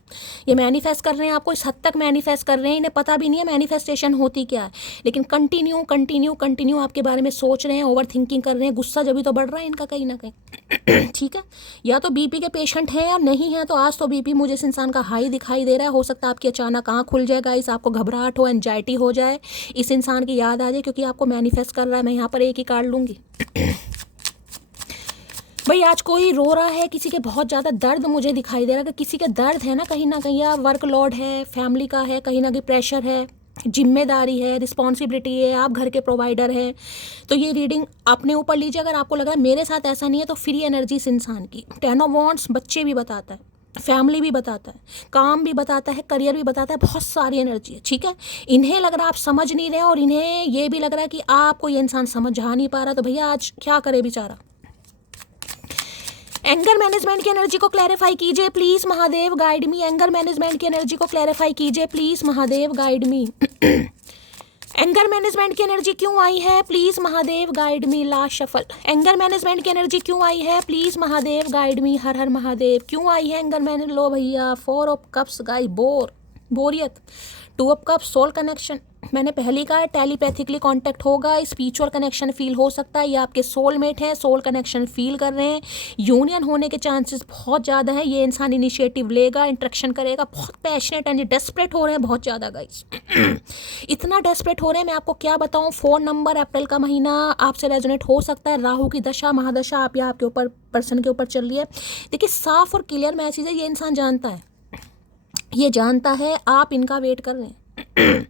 ये मैनिफेस्ट कर रहे हैं, आपको इस हद तक मैनिफेस्ट कर रहे हैं, इन्हें पता भी नहीं है मैनिफेस्टेशन होती क्या है, लेकिन कंटिन्यू कंटिन्यू कंटिन्यू आपके बारे में सोच रहे हैं, ओवर थिंकिंग कर रहे हैं। गुस्सा जब भी तो बढ़ रहा है इनका कहीं ना कहीं। ठीक है, या तो बीपी के पेशेंट हैं या नहीं है, तो आज तो बीपी मुझे इस इंसान का हाई दिखाई दे रहा है। हो सकता है आपकी अचानक आँख खुल जाएगा, इस आपको घबराहट हो, एंजाइटी हो जाए, इस इंसान की याद आ जाए, क्योंकि आपको मैनिफेस्ट कर रहा है। मैं यहाँ पर एक ही कार्ड लूँगी। भाई आज कोई रो रहा है, किसी के बहुत ज़्यादा दर्द मुझे दिखाई दे रहा है, कि किसी के दर्द है ना कहीं या वर्क लोड है, फैमिली का है, कहीं ना कहीं प्रेशर है, जिम्मेदारी है, रिस्पॉन्सिबिलिटी है, आप घर के प्रोवाइडर हैं। तो ये रीडिंग अपने ऊपर लीजिए। अगर आपको लग रहा है मेरे साथ ऐसा नहीं है, तो फ्री एनर्जी इस इंसान की। 10 ऑफ वॉन्ड्स बच्चे भी बताता है, फैमिली भी बताता है, काम भी बताता है, करियर भी बताता है, बहुत सारी एनर्जी है। ठीक है, इन्हें लग रहा है आप समझ नहीं रहे, और इन्हें ये भी लग रहा है कि आपको ये इंसान समझा नहीं पा रहा। तो भैया आज क्या करे बेचारा। एंगर मैनेजमेंट की एनर्जी को क्लैरिफाई कीजिए please Mahadev, guide me. Anger management की एनर्जी को क्लैरिफाई कीजिए please Mahadev, guide me. Anger management की एनर्जी क्यों आई है please Mahadev, guide me. Last shuffle. Anger management की एनर्जी क्यों आई है प्लीज महादेव, गाइड मी। हर हर महादेव। क्यों आई है एंगर मैनेज? लो भैया, 4 ऑफ कप्स गाइस, बोरियत। 2 ऑफ कप्स, सोल कनेक्शन। मैंने पहले कहा है टेलीपैथिकली कांटेक्ट होगा, स्पिरिचुअल कनेक्शन फील हो सकता है, ये आपके सोलमेट है, सोल कनेक्शन फील कर रहे हैं, यूनियन होने के चांसेस बहुत ज़्यादा है। ये इंसान इनिशिएटिव लेगा, इंट्रैक्शन करेगा, बहुत पैशनेट एंड डेस्परेट हो रहे हैं, बहुत ज़्यादा गाइस। इतना डेस्परेट हो रहे हैं, मैं आपको क्या बताऊँ। 4 नंबर, अप्रैल का महीना आपसे रेजोनेट हो सकता है। राहु की दशा, महादशा आप या आपके ऊपर, पर्सन के ऊपर चल रही है। देखिए साफ और क्लियर मैसेज है, ये इंसान जानता है, ये जानता है आप इनका वेट कर रहे हैं।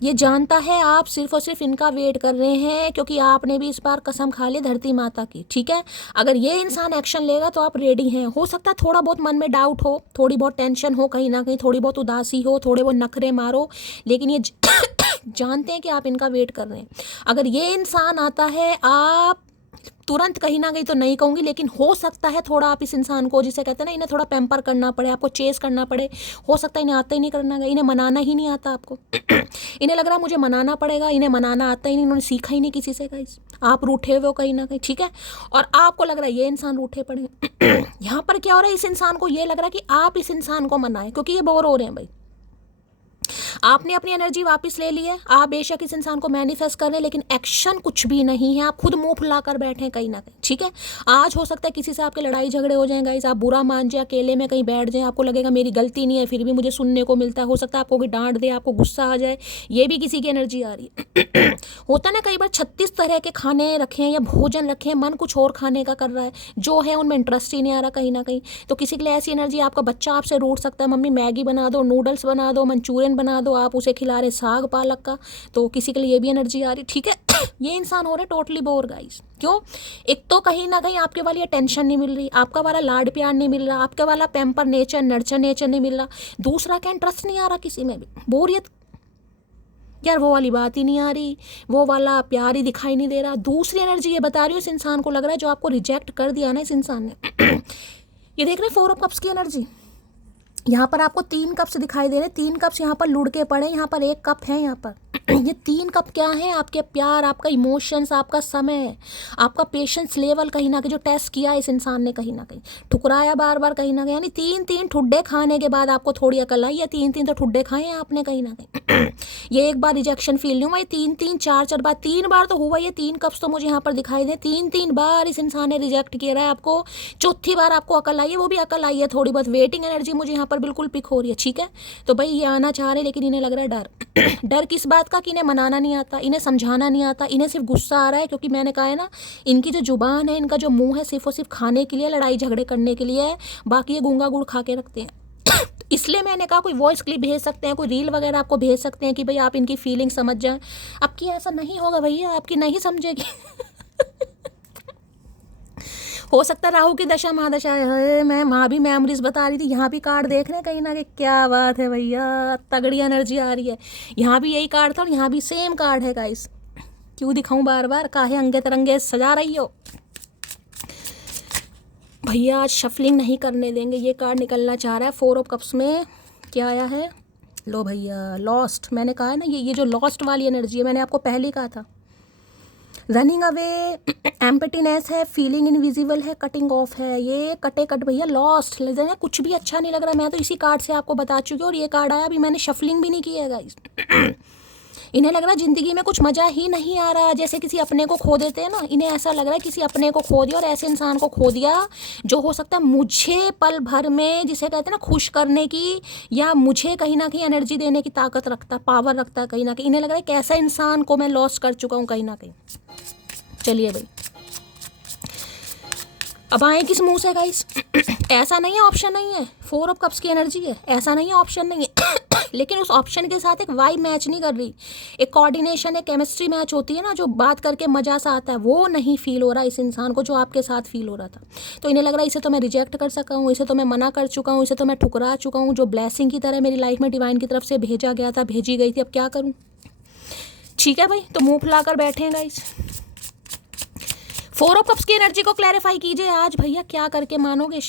ये जानता है आप सिर्फ और सिर्फ इनका वेट कर रहे हैं, क्योंकि आपने भी इस बार कसम खा ली धरती माता की। ठीक है, अगर ये इंसान एक्शन लेगा तो आप रेडी हैं। हो सकता है थोड़ा बहुत मन में डाउट हो, थोड़ी बहुत टेंशन हो, कहीं ना कहीं थोड़ी बहुत उदासी हो, थोड़े बहुत नखरे मारो, लेकिन ये जानते हैं कि आप इनका वेट कर रहे हैं। अगर ये इंसान आता है, आप तुरंत कहीं ना कहीं तो नहीं कहूँगी, लेकिन हो सकता है थोड़ा आप इस इंसान को, जिसे कहते हैं ना, इन्हें थोड़ा पैम्पर करना पड़े, आपको चेस करना पड़े। हो सकता है इन्हें आता ही नहीं करना, इन्हें मनाना ही नहीं आता आपको। इन्हें लग रहा है मुझे मनाना पड़ेगा, इन्हें मनाना आता ही नहीं, इन्होंने सीखा ही नहीं किसी से गाइस। आप रूठे हुए हो कहीं ना कहीं, ठीक है, और आपको लग रहा है ये इंसान रूठे पड़े। यहाँ पर क्या हो रहा है, इस इंसान को ये लग रहा है कि आप इस इंसान को मनाएं, क्योंकि ये बोर हो रहे हैं भाई। आपने अपनी एनर्जी वापस ले ली है, आप बेशक इस इंसान को मैनिफेस्ट कर रहे हैं, लेकिन एक्शन कुछ भी नहीं है, आप खुद मुंह फुलाकर बैठे हैं कहीं ना कहीं। ठीक है, आज हो सकता है किसी से आपके लड़ाई झगड़े हो जाएं गाइस, आप बुरा मान जाए, अकेले में कहीं बैठ जाएं, आपको लगेगा मेरी गलती नहीं है, फिर भी मुझे सुनने को मिलता है। हो सकता है आपको कोई डांट दे, आपको गुस्सा आ जाए, ये भी किसी की एनर्जी आ रही है। होता ना कई बार 36 तरह के खाने रखे हैं या भोजन रखे हैं, मन कुछ और खाने का कर रहा है, जो है उनमें इंटरेस्ट ही नहीं आ रहा कहीं ना कहीं। तो किसी के लिए ऐसी एनर्जी, आपका बच्चा आपसे रूठ सकता है, मम्मी मैगी बना दो, नूडल्स बना दो, मंचूरियन बना दो, आप उसे खिला रहे साग पालक का, तो किसी के लिए ये भी एनर्जी आ रही। ठीक है, ये इंसान हो रहे टोटली बोर गाइस। क्यों? एक तो कहीं ना कहीं आपके वाली अटेंशन नहीं मिल रही, आपका वाला लाड प्यार नहीं मिल रहा, आपके वाला पैम्पर नेचर, नर्चर नेचर नहीं मिल रहा, दूसरा का इंटरेस्ट नहीं आ रहा किसी में भी, बोरियत यार, वो वाली बात ही नहीं आ रही, वो वाला प्यार ही दिखाई नहीं दे रहा। दूसरी एनर्जी ये बता रही हूँ, इस इंसान को लग रहा है जो आपको रिजेक्ट कर दिया ना इस इंसान ने। ये देख रहे हैं 4 ऑफ कप्स की एनर्जी, यहाँ पर आपको 3 कप्स दिखाई दे रहे हैं, 3 कप्स यहाँ पर लुढ़के पड़े, यहाँ पर 1 कप है यहाँ पर। ये 3 कप क्या है? आपके प्यार, आपका इमोशंस, आपका समय, आपका पेशेंस लेवल कहीं ना कहीं जो टेस्ट किया इस इंसान ने, कहीं ना कहीं ठुकराया बार बार कहीं ना कहीं। यानी 3 ठुड्डे खाने के बाद आपको थोड़ी अकल आई है, 3 तो ठुड्डे खाए हैं आपने कहीं ना कहीं। ये एक बार रिजेक्शन फील नहीं हुआ, ये 4 बार, 3 बार तो हुआ। ये 3 कप्स तो मुझे यहाँ पर दिखाई दे, 3 बार इस इंसान ने रिजेक्ट किया है आपको। चौथी बार आपको अकल आई है, वो भी अकल आई है थोड़ी बहुत। वेटिंग एनर्जी मुझे यहाँ पर बिल्कुल पिक हो रही है। ठीक है, तो भाई ये आना चाह रहे, लेकिन इन्हें लग रहा है डर। डर किस बात का? कि इन्हें मनाना नहीं आता, इन्हें समझाना नहीं आता, इन्हें सिर्फ गुस्सा आ रहा है, क्योंकि मैंने कहा है ना, इनकी जो जुबान है, इनका जो मुंह है, सिर्फ और सिर्फ खाने के लिए, लड़ाई झगड़े करने के लिए है, बाकी ये गूंगा गुड़ खा के रखते हैं। इसलिए मैंने कहा कोई वॉइस क्लिप भेज सकते हैं, कोई रील वगैरह आपको भेज सकते हैं कि भाई आप इनकी फीलिंग समझ जाएं। आपकी ऐसा नहीं होगा भैया, आपकी नहीं समझेगी। हो सकता है राहु की दशा महादशा है। मैं माँ भी मेमोरीज बता रही थी, यहाँ भी कार्ड देख रहे हैं कहीं ना कहीं। क्या बात है भैया, तगड़ी एनर्जी आ रही है। यहाँ भी यही कार्ड था और यहाँ भी सेम कार्ड है गाइस। क्यों दिखाऊं बार बार, काहे अंगे तरंगे सजा रही हो भैया। आज शफलिंग नहीं करने देंगे, ये कार्ड निकलना चाह रहा है। 4 ऑफ कप्स में क्या आया है? लो भैया, लॉस्ट। मैंने कहा है ना, ये जो लॉस्ट वाली एनर्जी है, मैंने आपको पहले ही कहा था रनिंग अवे, एम्पटीनेस है, फीलिंग इनविजिबल है, कटिंग ऑफ है। ये कटे कट भैया, लॉस्ट, कुछ भी अच्छा नहीं लग रहा। मैं तो इसी कार्ड से आपको बता चुकी हूँ और ये कार्ड आया, अभी मैंने शफलिंग भी नहीं की है गाइस। इन्हें लग रहा है ज़िंदगी में कुछ मज़ा ही नहीं आ रहा, जैसे किसी अपने को खो देते हैं ना, इन्हें ऐसा लग रहा है किसी अपने को खो दिया और ऐसे इंसान को खो दिया जो हो सकता है मुझे पल भर में, जिसे कहते हैं ना खुश करने की, या मुझे कहीं ना कहीं एनर्जी देने की ताकत रखता, पावर रखता है कहीं ना कहीं। इन्हें लग रहा है कि ऐसा इंसान को मैं लॉस कर चुका हूँ कहीं ना कहीं। चलिए भाई, अब आए किस मुंह से गाइस। ऐसा नहीं है, ऑप्शन नहीं है, 4 ऑफ कप्स की एनर्जी है, ऐसा नहीं है ऑप्शन नहीं है। लेकिन उस ऑप्शन के साथ एक वाइब मैच नहीं कर रही, एक कोऑर्डिनेशन, एक केमिस्ट्री मैच होती है ना, जो बात करके मजा सा आता है, वो नहीं फील हो रहा इस इंसान को जो आपके साथ फील हो रहा था। तो इन्हें लग रहा है इसे तो मैं रिजेक्ट कर सका हूँ, इसे तो मैं मना कर चुका हूँ, इसे तो मैं ठुकरा चुका हूँ, जो ब्लेसिंग की तरह मेरी लाइफ में डिवाइन की तरफ से भेजा गया था, भेजी गई थी, अब क्या करूँ। ठीक है भाई, तो मुंह फुलाकर बैठे हैं गाइस। 4 ऑफ कप्स की एनर्जी को क्लैरिफाई कीजिए आज भैया, क्या करके मानोगे।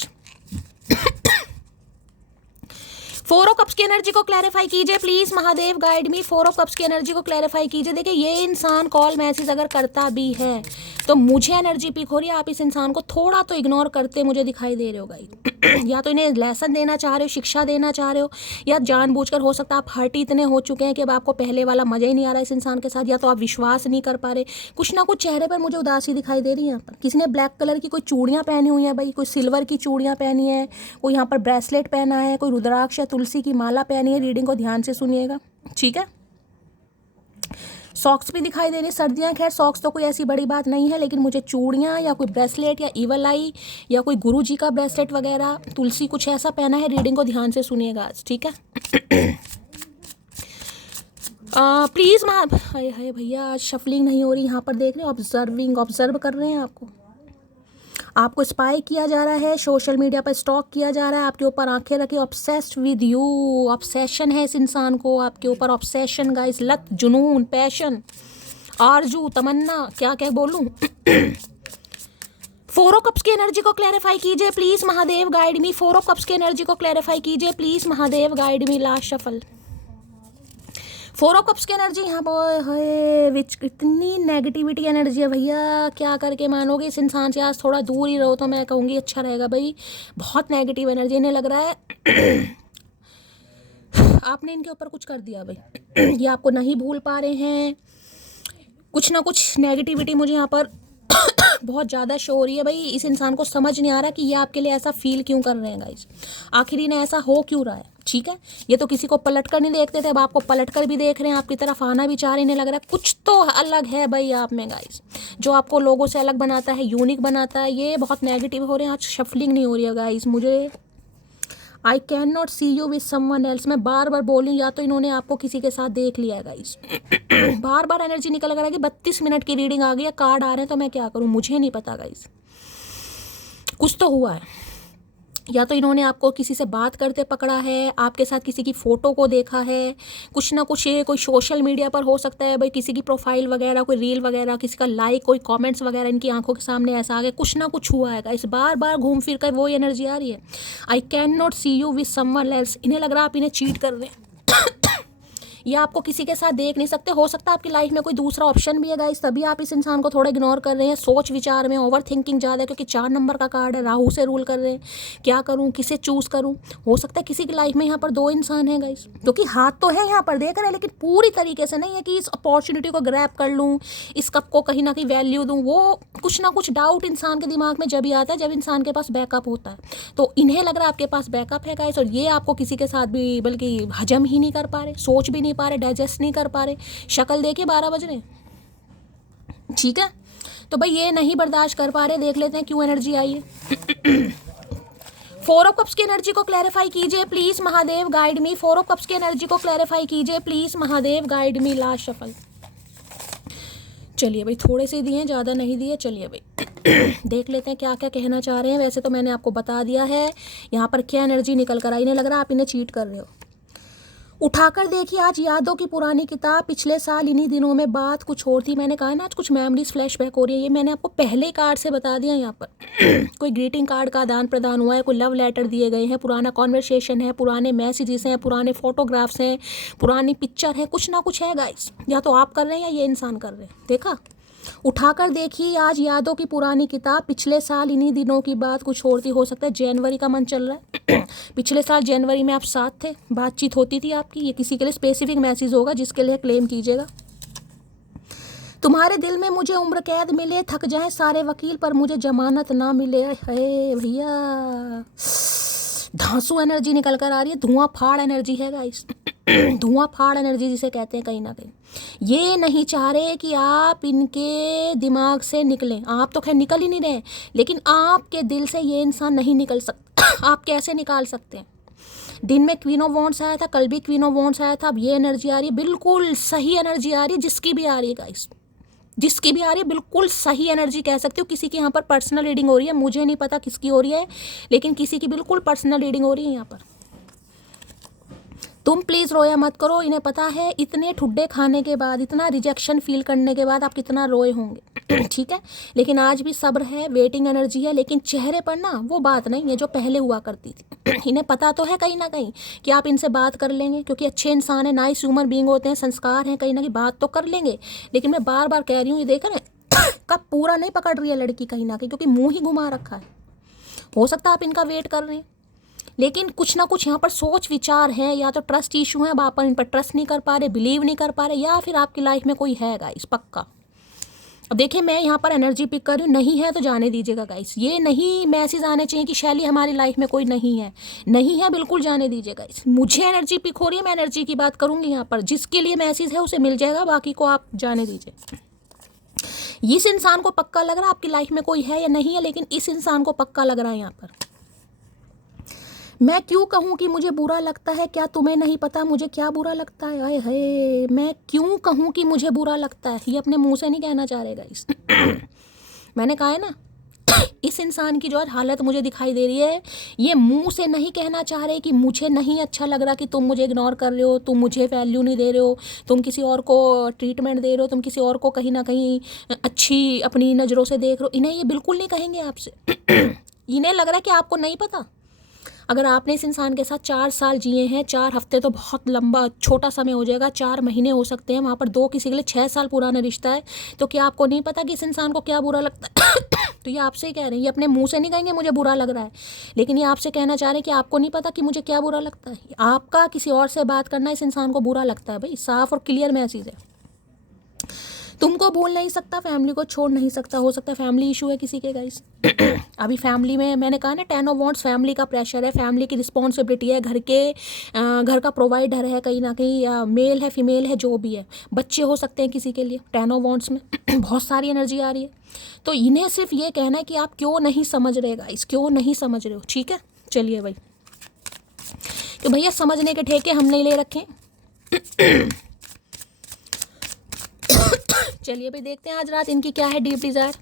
4 ऑफ कप्स की एनर्जी को क्लैरिफाई कीजिए please, Mahadev guide me. 4 of cups की एनर्जी को क्लैरिफाई कीजिए। देखिए, ये इंसान कॉल मैसेज अगर करता भी है तो मुझे एनर्जी पिक हो रही है, आप इस इंसान को थोड़ा तो इग्नोर करते मुझे दिखाई दे रहे हो गाइस। या तो इन्हें लेसन देना चाह रहे हो, शिक्षा देना चाह रहे हो, या जानबूझकर, हो सकता है आप हर्ट इतने हो चुके हैं कि अब आपको पहले वाला मजा ही नहीं आ रहा है इस इंसान के साथ, या तो आप विश्वास नहीं कर पा रहे। कुछ ना कुछ चेहरे पर मुझे उदासी दिखाई दे रही है यहाँ पर। किसी ने ब्लैक कलर की कोई चूड़ियाँ पहनी हुई हैं भाई, कोई सिल्वर की चूड़ियाँ पहनी है, कोई यहाँ पर ब्रेसलेट पहना है, कोई रुद्राक्ष या तुलसी की माला पहनी है। रीडिंग को ध्यान से सुनिएगा, ठीक है। सॉक्स भी दिखाई दे रही है, सर्दियाँ, खैर सॉक्स तो कोई ऐसी बड़ी बात नहीं है, लेकिन मुझे चूड़ियाँ या कोई ब्रेसलेट या ईवल आई या कोई गुरु जी का ब्रेसलेट वगैरह, तुलसी, कुछ ऐसा पहना है। रीडिंग को ध्यान से सुनिएगा आज, ठीक है। प्लीज़ हाय हाय भैया, आज शफलिंग नहीं हो रही, यहाँ पर देख रहे हो, ऑब्जर्व कर रहे हैं आपको स्पाई किया जा रहा है, सोशल मीडिया पर स्टॉक किया जा रहा है, आपके ऊपर आंखें रखी, ऑब्सेस्ड विद यू, ऑब्सेशन है इस इंसान को आपके ऊपर, ऑब्सेशन गाइस, लत, जुनून, पैशन, आरजू, तमन्ना, क्या क्या बोलूं। 4 ऑफ कप्स की एनर्जी को क्लैरिफाई कीजिए please, Mahadev guide me. 4 of cups की एनर्जी को क्लैरिफाई कीजिए please, Mahadev guide me. Last shuffle, 4 of cups की एनर्जी यहाँ पर है, विच इतनी नेगेटिविटी एनर्जी है भैया, क्या करके मानोगे। इस इंसान से आज थोड़ा दूर ही रहो तो मैं कहूँगी अच्छा रहेगा भाई, बहुत नेगेटिव एनर्जी। इन्हें लग रहा है आपने इनके ऊपर कुछ कर दिया भाई, ये आपको नहीं भूल पा रहे हैं, कुछ ना कुछ नेगेटिविटी मुझे यहाँ पर बहुत ज़्यादा शो हो रही है भाई। इस इंसान को समझ नहीं आ रहा कि ये आपके लिए ऐसा फील क्यों कर रहे हैं गाइस, आखिर इन्हें ऐसा हो क्यों रहा है, ठीक है। ये तो किसी को पलट कर नहीं देखते थे, अब आपको पलट कर भी देख रहे हैं, आपकी तरफ आना भी चाह रहे हैं। इन्हें लग रहा है कुछ तो अलग है भाई आप में गाइस, जो आपको लोगों से अलग बनाता है, यूनिक बनाता है। ये बहुत नेगेटिव हो रहे हैं आज, शफलिंग नहीं हो रही है गाइस मुझे। I can not see you with someone else, मैं बार बार बोल रही हूँ, या तो इन्होंने आपको किसी के साथ देख लिया है गाइस। बार बार एनर्जी निकल रहा है कि 32 मिनट की रीडिंग आ गई है, कार्ड आ रहे हैं, तो मैं क्या करूँ, मुझे नहीं पता गाइस, कुछ तो हुआ है। या तो इन्होंने आपको किसी से बात करते पकड़ा है, आपके साथ किसी की फ़ोटो को देखा है, कुछ ना कुछ, ये कोई सोशल मीडिया पर हो सकता है भाई, किसी की प्रोफाइल वगैरह, कोई रील वगैरह, किसी का लाइक, कोई कमेंट्स वगैरह इनकी आंखों के सामने ऐसा आ गया, कुछ ना कुछ हुआ है। इस बार बार घूम फिर कर वो एनर्जी आ रही है, I can not see you with someone else. इन्हें लग रहा है आप इन्हें चीट कर रहे हैं, या आपको किसी के साथ देख नहीं सकते। हो सकता है आपकी लाइफ में कोई दूसरा ऑप्शन भी है गाइस, तभी आप इस इंसान को थोड़ा इग्नोर कर रहे हैं, सोच विचार में ओवर थिंकिंग ज़्यादा है, क्योंकि 4 नंबर का कार्ड है, राहु से रूल कर रहे हैं। क्या करूं, किसे चूज़ करूं। हो सकता है किसी की लाइफ में यहाँ पर 2 इंसान हैं गाइस, क्योंकि हाथ तो है यहाँ पर देख रहे हैं, लेकिन पूरी तरीके से नहीं है कि इस अपॉर्चुनिटी को ग्रैब कर लूँ, इस कप को कहीं ना कहीं वैल्यू दूँ। वो कुछ ना कुछ डाउट इंसान के दिमाग में जब ही आता है जब इंसान के पास बैकअप होता है। तो इन्हें लग रहा है आपके पास बैकअप है गाइस, और ये आपको किसी के साथ भी बल्कि हजम ही नहीं कर पा रहे, सोच भी नहीं पा रहे, डाइजेस्ट नहीं कर पा रहे। शक्ल देखिए 12 बज रहे, ठीक है। तो भाई ये नहीं बर्दाश्त कर पा रहे, देख लेते हैं क्यों एनर्जी आई है। 4 ऑफ कप्स की एनर्जी को क्लैरिफाई कीजिए please, Mahadev guide me. 4 of cups की एनर्जी को क्लैरिफाई कीजिए please, Mahadev guide me. Last shuffle, चलिए भाई, थोड़े से दिए, ज़्यादा नहीं दिए। चलिए भाई देख लेते हैं क्या क्या कहना चाह रहे हैं। वैसे तो मैंने आपको बता दिया है यहाँ पर क्या एनर्जी निकल कर आई। इन्हें लग रहा है आप इन्हें चीट कर रहे हो। उठाकर देखिए आज यादों की पुरानी किताब, पिछले साल इन्हीं दिनों में बात कुछ और थी। मैंने कहा ना आज कुछ मेमोरीज फ्लैशबैक हो रही है, ये मैंने आपको पहले कार्ड से बता दिया। यहाँ पर कोई ग्रीटिंग कार्ड का आदान प्रदान हुआ है, कोई लव लेटर दिए गए हैं, पुराना कॉन्वर्सेशन है, पुराने मैसेजेस हैं, पुराने फोटोग्राफ्स हैं, पुरानी पिक्चर है, कुछ ना कुछ है गाइस। या तो आप कर रहे हैं या ये इंसान कर रहे हैं। देखा, उठाकर देखिए आज यादों की पुरानी किताब, पिछले साल इन्हीं दिनों की बात कुछ और थी। हो सकता है जनवरी का मंथ चल रहा है पिछले साल जनवरी में आप साथ थे, बातचीत होती थी आपकी। ये किसी के लिए स्पेसिफिक मैसेज होगा जिसके लिए क्लेम कीजिएगा। तुम्हारे दिल में मुझे उम्र कैद मिले, थक जाएं सारे वकील पर मुझे जमानत ना मिले। है भैया, धांसू एनर्जी निकल कर आ रही है, धुआं फाड़ एनर्जी है गाइस धुआं फाड़ एनर्जी जिसे कहते हैं कहीं ना कहीं। ये नहीं चाह रहे कि आप इनके दिमाग से निकलें, आप तो खैर निकल ही नहीं रहे, लेकिन आपके दिल से ये इंसान नहीं निकल सकता आप कैसे निकाल सकते हैं? दिन में क्वीन ऑफ वॉन्ड्स आया था, कल भी क्वीन ऑफ वॉन्ड्स आया था, अब ये एनर्जी आ रही है, बिल्कुल सही एनर्जी आ रही है, जिसकी भी आ रही है गाइस, जिसकी भी आ रही है बिल्कुल सही एनर्जी कह सकते हो। किसी की यहाँ पर पर्सनल रीडिंग हो रही है, मुझे नहीं पता किसकी हो रही है, लेकिन किसी की बिल्कुल पर्सनल रीडिंग हो रही है यहाँ पर। तुम प्लीज़ रोया मत करो, इन्हें पता है इतने ठुड्डे खाने के बाद, इतना रिजेक्शन फील करने के बाद आप कितना रोए होंगे ठीक है, लेकिन आज भी सब्र है, वेटिंग एनर्जी है, लेकिन चेहरे पर ना वो बात नहीं है जो पहले हुआ करती थी इन्हें पता तो है कहीं ना कहीं कि आप इनसे बात कर लेंगे, क्योंकि अच्छे इंसान है, नाइस ह्यूमन बीइंग होते हैं, संस्कार हैं, कहीं ना कहीं बात तो कर लेंगे। लेकिन मैं बार बार कह रही हूँ, ये देख रहे हैं कब पूरा नहीं पकड़ रही है लड़की कहीं ना कहीं, क्योंकि मुँह ही घुमा रखा है। हो सकता है आप इनका वेट कर रहे हैं, लेकिन कुछ ना कुछ यहाँ पर सोच विचार है, या तो ट्रस्ट इशू है, अब आप इन पर ट्रस्ट नहीं कर पा रहे, बिलीव नहीं कर पा रहे, या फिर आपकी लाइफ में कोई है गाइस पक्का। अब देखिए मैं यहाँ पर एनर्जी पिक कर रही हूँ, नहीं है तो जाने दीजिएगा गाइस, ये नहीं मैसेज आने चाहिए कि शैली हमारी लाइफ में कोई नहीं है, नहीं है बिल्कुल जाने दीजिए गाइस। मुझे एनर्जी पिक हो रही है, मैं एनर्जी की बात करूँगी यहाँ पर, जिसके लिए मैसेज है उसे मिल जाएगा, बाकी को आप जाने दीजिए। इस इंसान को पक्का लग रहा है आपकी लाइफ में कोई है या नहीं है, लेकिन इस इंसान को पक्का लग रहा है यहाँ पर। मैं क्यों कहूँ कि मुझे बुरा लगता है, क्या तुम्हें नहीं पता मुझे क्या बुरा लगता है? आए हाय, मैं क्यों कहूँ कि मुझे बुरा लगता है, ये अपने मुंह से नहीं कहना चाह रहे गाइस मैंने कहा है ना इस इंसान की जो आज हालत मुझे दिखाई दे रही है, ये मुंह से नहीं कहना चाह रहे कि मुझे नहीं अच्छा लग रहा कि तुम मुझे इग्नोर कर रहे हो, तुम मुझे वैल्यू नहीं दे रहे हो, तुम किसी और को ट्रीटमेंट दे रहे हो, तुम किसी और को कहीं ना कहीं अच्छी अपनी नज़रों से देख रहे हो, इन्हें ये बिल्कुल नहीं कहेंगे आपसे इन्हें लग रहा है कि आपको नहीं पता। अगर आपने इस इंसान के साथ 4 साल जिए हैं, 4 हफ्ते तो बहुत लंबा छोटा समय हो जाएगा, 4 महीने हो सकते हैं, वहाँ पर 2 किसी के लिए 6 साल पुराना रिश्ता है, तो क्या आपको नहीं पता कि इस इंसान को क्या बुरा लगता है तो ये आपसे ही कह रहे हैं, ये अपने मुंह से नहीं कहेंगे मुझे बुरा लग रहा है, लेकिन ये आपसे कहना चाह रहे हैं कि आपको नहीं पता कि मुझे क्या बुरा लगता है। आपका किसी और से बात करना इस इंसान को बुरा लगता है भाई, साफ और क्लियर मैसेज है। तुमको भूल नहीं सकता, फैमिली को छोड़ नहीं सकता, हो सकता है फैमिली इशू है किसी के गाइस अभी फैमिली में मैंने कहा ना 10 ऑफ वॉन्ड्स, फैमिली का प्रेशर है, फैमिली की रिस्पॉन्सिबिलिटी है, घर का प्रोवाइडर है कहीं ना कहीं, मेल है फीमेल है जो भी है, बच्चे हो सकते हैं किसी के लिए 10 ऑफ वॉन्ड्स में बहुत सारी एनर्जी आ रही है। तो इन्हें सिर्फ ये कहना है कि आप क्यों नहीं समझ रहे गाइस, क्यों नहीं समझ रहे हो, ठीक है। चलिए भाई, तो भैया समझने के ठेके हम नहीं ले रखे चलिए भाई देखते हैं आज रात इनकी क्या है deep Dzire.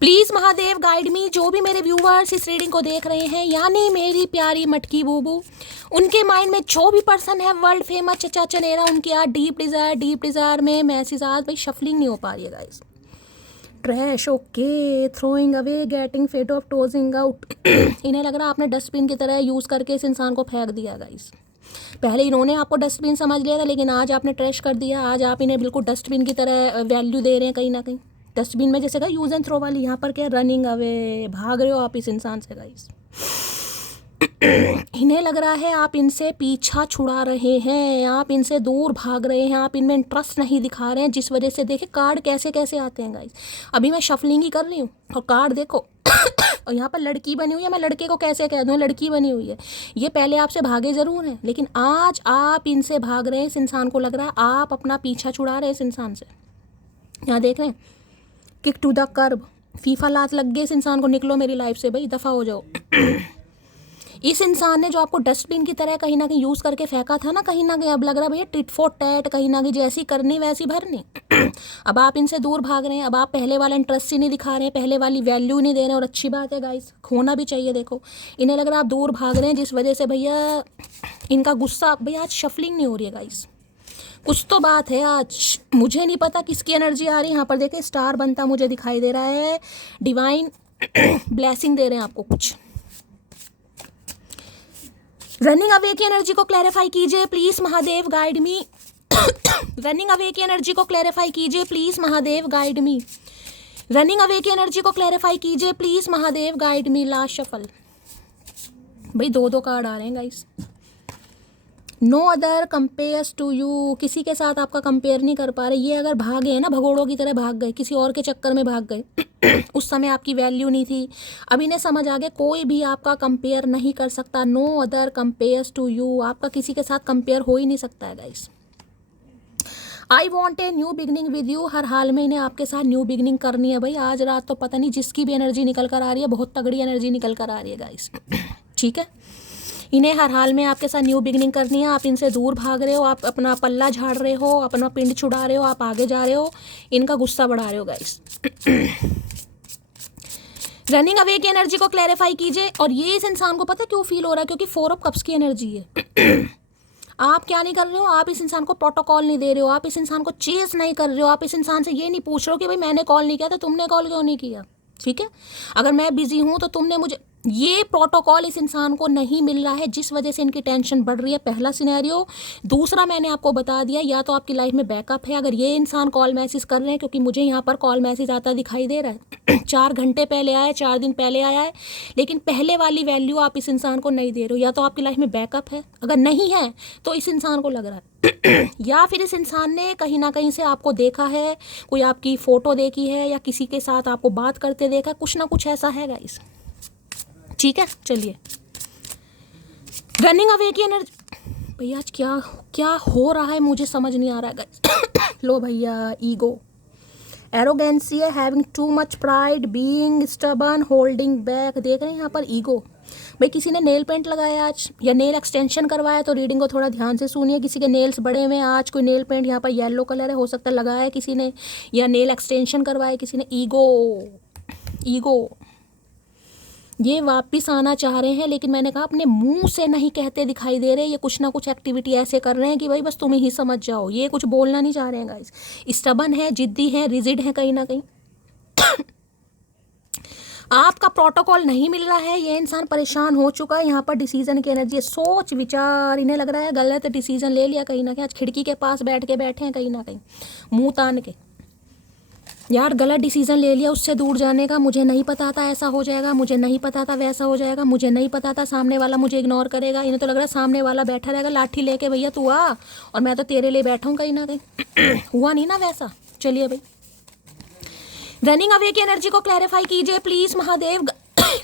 Please Mahadev guide मी, जो भी मेरे व्यूवर्स इस रीडिंग को देख रहे हैं, यानी मेरी प्यारी मटकी बूबू, उनके माइंड में जो भी पर्सन है वर्ल्ड फेमस चचा चनेरा, उनकी आज डीप डिजायर में मैसेज आज भाई शफलिंग नहीं हो पा रही है guys. Trash okay, throwing away, getting fed off, tossing out इन्हें लग रहा है आपने डस्टबिन की तरह यूज़ करके इस इंसान को फेंक दिया गाइस। पहले इन्होंने आपको डस्टबिन समझ लिया था, लेकिन आज आपने ट्रैश कर दिया, आज आप इन्हें बिल्कुल डस्टबिन की तरह वैल्यू दे रहे हैं कहीं ना कहीं। डस्टबिन में जैसे कहा यूज़ एंड थ्रो वाली, यहाँ पर क्या रनिंग अवे, भाग रहे हो आप इस इंसान से गाइस इन्हें लग रहा है आप इनसे पीछा छुड़ा रहे हैं, आप इनसे दूर भाग रहे हैं, आप इनमें इंटरेस्ट नहीं दिखा रहे हैं, जिस वजह से देखे कार्ड कैसे कैसे आते हैं गाइस। अभी मैं शफलिंग ही कर रही हूँ और कार्ड देखो और यहाँ पर लड़की बनी हुई है, मैं लड़के को कैसे कह दूँ, लड़की बनी हुई है। ये पहले आपसे भागे ज़रूर हैं, लेकिन आज आप इनसे भाग रहे हैं, इस इंसान को लग रहा है आप अपना पीछा छुड़ा रहे हैं इस इंसान से। यहाँ देख रहे हैं किक टू द कर्ब, फीफा लात लग गए इस इंसान को, निकलो मेरी लाइफ से भाई, दफ़ा हो जाओ इस इंसान ने जो आपको डस्टबिन की तरह कहीं ना कहीं यूज़ करके फेंका था ना कहीं ना कहीं, अब लग रहा है भैया टिट फॉर टैट, कहीं ना कहीं जैसी करनी वैसी भरनी अब आप इनसे दूर भाग रहे हैं, अब आप पहले वाला इंटरेस्ट ही नहीं दिखा रहे हैं, पहले वाली वैल्यू नहीं दे रहे हैं, और अच्छी बात है गाइस, खोना भी चाहिए। देखो इन्हें लग रहा है आप दूर भाग रहे हैं, जिस वजह से भैया इनका गुस्सा, भैया आज शफलिंग नहीं हो रही है गाइस, कुछ तो बात है आज, मुझे नहीं पता किसकी एनर्जी आ रही है। यहाँ पर देखे स्टार बनता मुझे दिखाई दे रहा है, डिवाइन ब्लेसिंग दे रहे हैं आपको कुछ। रनिंग अवे की एनर्जी को क्लैरिफाई कीजिए please Mahadev, guide me running away की एनर्जी को क्लैरिफाई कीजिए please Mahadev, guide me. Running away की एनर्जी को क्लैरिफाई कीजिए please Mahadev, guide me. Last shuffle. भाई दो दो कार्ड आ रहे हैं guys. No other compares to you, किसी के साथ आपका कंपेयर नहीं कर पा रहे। ये अगर भागे हैं ना, भगोड़ों की तरह भाग गए, किसी और के चक्कर में भाग गए उस समय आपकी वैल्यू नहीं थी। अब इन्हें समझ आ गया कोई भी आपका कंपेयर नहीं कर सकता। No other compares to you, आपका किसी के साथ कंपेयर हो ही नहीं सकता है guys. I want a new beginning with you, हर हाल में इन्हें आपके साथ न्यू बिगनिंग करनी है भाई। आज रात तो पता नहीं जिसकी भी एनर्जी निकल कर आ रही है, बहुत तगड़ी एनर्जी निकल कर आ रही है गाइस। ठीक है, इन्हें हर हाल में आपके साथ न्यू बिगनिंग करनी है। आप इनसे दूर भाग रहे हो, आप अपना पल्ला झाड़ रहे हो, अपना पिंड छुड़ा रहे हो, आप आगे जा रहे हो, इनका गुस्सा बढ़ा रहे हो गाइस। रनिंग अवे की एनर्जी को क्लैरिफाई कीजिए। और ये इस इंसान को पता है क्यों फील हो रहा है, क्योंकि 4 ऑफ कप्स की एनर्जी है। आप क्या नहीं कर रहे हो, आप इस इंसान को प्रोटोकॉल नहीं दे रहे हो, आप इस इंसान को चेस नहीं कर रहे हो, आप इस इंसान से ये नहीं पूछ रहे हो कि भाई मैंने कॉल नहीं किया तो तुमने कॉल क्यों नहीं किया। ठीक है, अगर मैं बिजी हूँ तो तुमने मुझे, ये प्रोटोकॉल इस इंसान को नहीं मिल रहा है, जिस वजह से इनकी टेंशन बढ़ रही है। पहला सिनेरियो। दूसरा, मैंने आपको बता दिया, या तो आपकी लाइफ में बैकअप है। अगर ये इंसान कॉल मैसेज कर रहे हैं, क्योंकि मुझे यहाँ पर कॉल मैसेज आता दिखाई दे रहा है 4 घंटे पहले आया है, 4 दिन पहले आया है, लेकिन पहले वाली वैल्यू आप इस इंसान को नहीं दे रहे हो। या तो आपकी लाइफ में बैकअप है, अगर नहीं है तो इस इंसान को लग रहा है या फिर इस इंसान ने कहीं ना कहीं से आपको देखा है, कोई आपकी फ़ोटो देखी है, या किसी के साथ आपको बात करते देखा, कुछ ना कुछ ऐसा है गाइस। ठीक है, चलिए। रनिंग अवे की एनर्जी, भैया आज क्या क्या हो रहा है मुझे समझ नहीं आ रहा है गाइस। लो भैया, ईगो, एरोगेंसी है, having too much pride, being stubborn, holding back. देख रहे हैं यहाँ पर ईगो। भाई किसी ने नेल पेंट लगाया आज, या नेल एक्सटेंशन करवाया, तो रीडिंग को थोड़ा ध्यान से सुनिए। किसी के नेल्स बड़े हुए हैं आज, कोई नेल पेंट यहाँ पर येलो कलर है, हो सकता है लगाया है किसी ने, या नेल एक्सटेंशन करवाया किसी ने। ईगो, ईगो, ये वापस आना चाह रहे हैं, लेकिन मैंने कहा अपने मुंह से नहीं कहते दिखाई दे रहे। ये कुछ ना कुछ एक्टिविटी ऐसे कर रहे हैं कि भाई बस तुम ही समझ जाओ। ये कुछ बोलना नहीं चाह रहे हैं गाइस। स्टबर्न है, जिद्दी है, रिजिड है कहीं ना कहीं। आपका प्रोटोकॉल नहीं मिल रहा है, ये इंसान परेशान हो चुका है। यहाँ पर डिसीजन की एनर्जी है, सोच विचार, इन्हें लग रहा है गलत डिसीजन ले लिया कहीं ना कहीं। आज खिड़की के पास बैठे हैं कहीं ना कहीं, मुंह तान के, यार गलत डिसीजन ले लिया उससे दूर जाने का। मुझे नहीं पता था ऐसा हो जाएगा, मुझे नहीं पता था वैसा हो जाएगा, मुझे नहीं पता था सामने वाला मुझे इग्नोर करेगा। इन्हें तो लग रहा है सामने वाला बैठा रहेगा लाठी लेके, भैया तू आ, और मैं तो तेरे लिए बैठा हूँ कहीं ना कहीं। हुआ नहीं ना वैसा। चलिए भाई, रनिंग अवे की एनर्जी को क्लैरिफाई कीजिए प्लीज महादेव।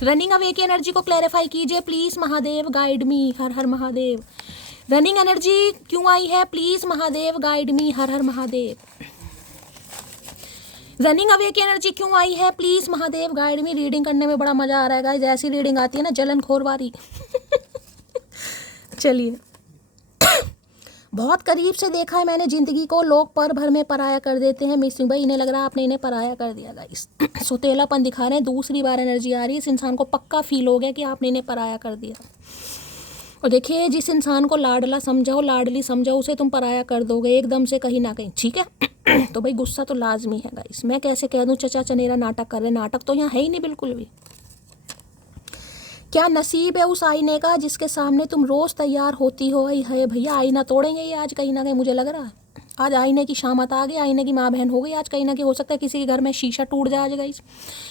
रनिंग अवे की एनर्जी को क्लैरिफाई कीजिए please Mahadev, guide me. Her her Mahadev. Running energy क्यों आई है please Mahadev, guide me. Her her Mahadev. Running away की एनर्जी क्यों आई है please Mahadev, guide me. Reading करने में बड़ा मजा आ रहा है गाइस, ऐसी रीडिंग आती है ना जलन खोर वाली। चलिए, बहुत करीब से देखा है मैंने जिंदगी को, लोग पर भर में पराया कर देते हैं। मिसिंग भाई, इन्हें लग रहा है आपने इन्हें पराया कर दिया गाइस। सुतेलापन दिखा रहे हैं, दूसरी बार एनर्जी आ रही है। इस इंसान को पक्का फील हो गया कि आपने इन्हें पराया कर दिया। और देखिए, जिस इंसान को लाडला समझाओ, लाडली समझाओ, उसे तुम पराया कर दोगे एकदम से कहीं ना कहीं। ठीक है, तो भाई गुस्सा तो लाजमी है गाइस। मैं कैसे कह दूं चचा चनेरा नाटक कर रहे, नाटक तो यहाँ है ही नहीं बिल्कुल भी। क्या नसीब है उस आईने का जिसके सामने तुम रोज तैयार होती हो। है भैया, आईना तोड़ेंगे ये आज कहीं ना कहीं, मुझे लग रहा है आज आईने की शामत आ गई, आईने की माँ बहन हो गई आज कहीं ना कहीं। हो सकता है किसी के घर में शीशा टूट जाए आज गाइस,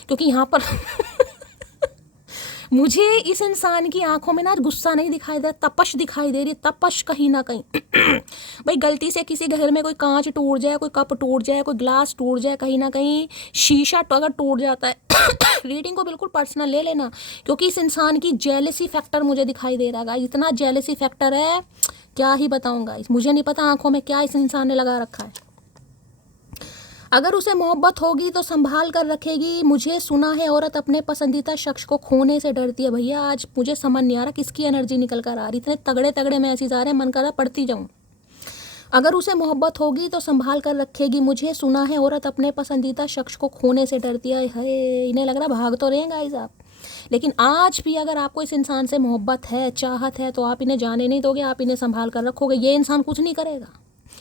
क्योंकि यहाँ पर मुझे इस इंसान की आंखों में ना गुस्सा नहीं दिखाई दे रहा, तपश दिखाई दे रही है, तपश कहीं ना कहीं। भाई गलती से किसी घर में कोई कांच टूट जाए, कोई कप टूट जाए, कोई ग्लास टूट जाए, कहीं ना कहीं शीशा तो अगर टूट जाता है रीडिंग को बिल्कुल पर्सनल ले लेना, क्योंकि इस इंसान की जेलसी फैक्टर मुझे दिखाई दे रहा है। इतना जेलसी फैक्टर है क्या ही बताऊंगा। मुझे नहीं पता आंखों में क्या इस इंसान ने लगा रखा है। अगर उसे मोहब्बत होगी तो संभाल कर रखेगी। मुझे सुना है औरत अपने पसंदीदा शख्स को खोने से डरती है। भैया आज मुझे समझ नहीं आ रहा किसकी एनर्जी निकल कर आ रही, इतने तगड़े तगड़े मैसेज आ रहे हैं, मन कर रहा पढ़ती जाऊँ। अगर उसे मोहब्बत होगी तो संभाल कर रखेगी। मुझे सुना है औरत अपने पसंदीदा शख्स को खोने से डरती है। हाय, इन्हें लग रहा भाग तो रहे हैं गाइस आप, लेकिन आज भी अगर आपको इस इंसान से मोहब्बत है, चाहत है, तो आप इन्हें जाने नहीं दोगे, आप इन्हें संभाल कर रखोगे। ये इंसान कुछ नहीं करेगा,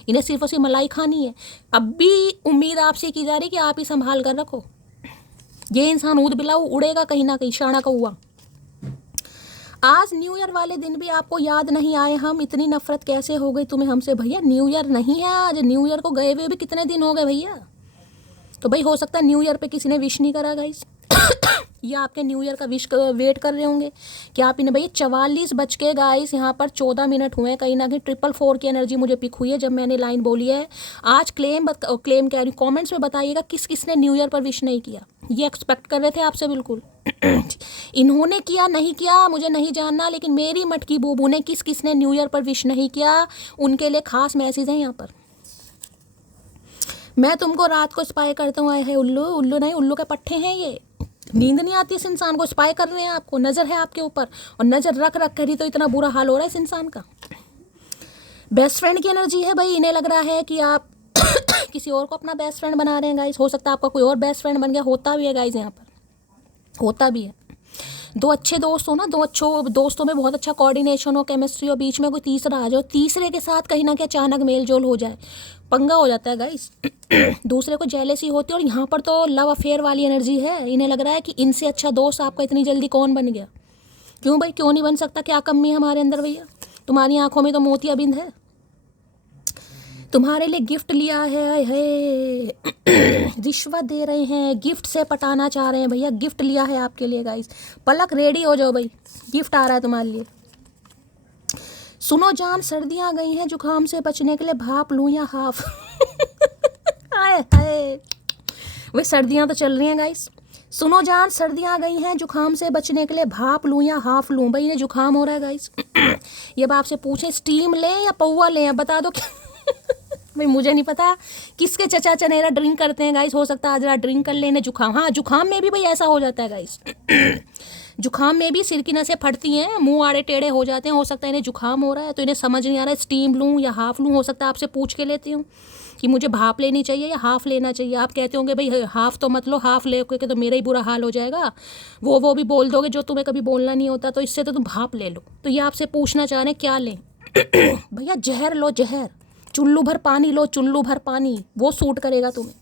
इन्हें सिर्फ और सिर्फ मलाई खानी है। अब भी उम्मीद आपसे की जा रही कि आप ही संभाल कर रखो। ये इंसान ऊद बिलाऊ उड़ेगा कहीं ना कहीं, शाना का हुआ। आज न्यू ईयर वाले दिन भी आपको याद नहीं आए हम, इतनी नफरत कैसे हो गई तुम्हें हमसे भैया? न्यू ईयर नहीं है आज, न्यू ईयर को गए हुए भी कितने दिन हो गए भैया। तो भाई हो सकता है न्यू ईयर पे किसी ने विश नहीं करा गाइस या आपके न्यू ईयर का विश वेट कर रहे होंगे कि आप इन्हें। भैया 44 बज के गाइस यहाँ पर 14 मिनट हुए हैं, कहीं ना कहीं 444 की एनर्जी मुझे पिक हुई है जब मैंने लाइन बोली है। आज क्लेम कह रही हूँ, कॉमेंट्स में बताइएगा किस किसने न्यू ईयर पर विश नहीं किया। ये एक्सपेक्ट कर रहे थे आपसे बिल्कुल इन्होंने किया नहीं किया मुझे नहीं जानना, लेकिन मेरी मटकी बूबू ने किस किसने न्यू ईयर पर विश नहीं किया उनके लिए खास मैसेज है यहाँ पर। मैं तुमको रात को स्पाई करता हूँ, आए है उल्लू, उल्लू नहीं उल्लू के पट्टे हैं ये। नींद नहीं आती इस इंसान को, स्पाई कर रहे हैं आपको, नज़र है आपके ऊपर, और नज़र रख रख कर ही तो इतना बुरा हाल हो रहा है इस इंसान का। बेस्ट फ्रेंड की एनर्जी है भाई, इन्हें लग रहा है कि आप किसी और को अपना बेस्ट फ्रेंड बना रहे हैं गाइस। हो सकता है आपका कोई और बेस्ट फ्रेंड बन गया, होता भी है गाइस, यहाँ पर होता भी है। दो अच्छे दोस्त हो ना, दो अच्छे दोस्तों में बहुत अच्छा कोऑर्डिनेशन हो, केमिस्ट्री हो, बीच में कोई तीसरा आ जाओ, तीसरे के साथ कहीं ना कहीं अचानक मेल जोल हो जाए, पंगा हो जाता है गाइस दूसरे को जेलेसी होती है। और यहाँ पर तो लव अफेयर वाली एनर्जी है, इन्हें लग रहा है कि इनसे अच्छा दोस्त आपका इतनी जल्दी कौन बन गया। क्यों भाई, क्यों नहीं बन सकता? क्या कमी है हमारे अंदर भैया? तुम्हारी आंखों में तो मोतियाबिंद है। तुम्हारे लिए गिफ्ट लिया है रिश्वत दे रहे हैं, गिफ्ट से पटाना चाह रहे हैं भैया, गिफ्ट लिया है आपके लिए गाइस। पलक रेडी हो जाओ भाई, गिफ्ट आ रहा है तुम्हारे लिए। सुनो जान, सर्दियाँ गई हैं, जुकाम से बचने के लिए भाप लूँ या हाफ हाय हाय, वे सर्दियाँ तो चल रही हैं गाइस। सुनो जान, सर्दियाँ गई हैं, जुकाम से बचने के लिए भाप लूँ या हाफ लूँ। भाई इन्हें जुकाम हो रहा है गाइस ये अब आपसे पूछें स्टीम लें या पौवा लें, बता दो भाई मुझे नहीं पता किसके चचा चनेरा ड्रिंक करते हैं गाइस। हो सकता है आज रात ड्रिंक कर लेने जुकाम, हाँ जुकाम में भी भाई ऐसा हो जाता है गाइस जुकाम में भी सिर की नसें फटती हैं, मुंह आड़े टेढ़े हो जाते हैं। हो सकता है इन्हें जुकाम हो रहा है तो इन्हें समझ नहीं आ रहा है स्टीम लूँ या हाफ लूँ। हो सकता है आपसे पूछ के लेती हूँ कि मुझे भाप लेनी चाहिए या हाफ लेना चाहिए। आप कहते होंगे भाई हाफ तो मत लो, हाफ ले के तो मेरा ही बुरा हाल हो जाएगा, वो भी बोल दोगे जो तुम्हें कभी बोलना नहीं होता, तो इससे तो तुम भाप ले लो। तो ये आपसे पूछना चाह रहे हैं क्या लें भैया जहर लो, जहर, चुल्लू भर पानी लो, चुल्लू भर पानी, वो सूट करेगा तुम्हें।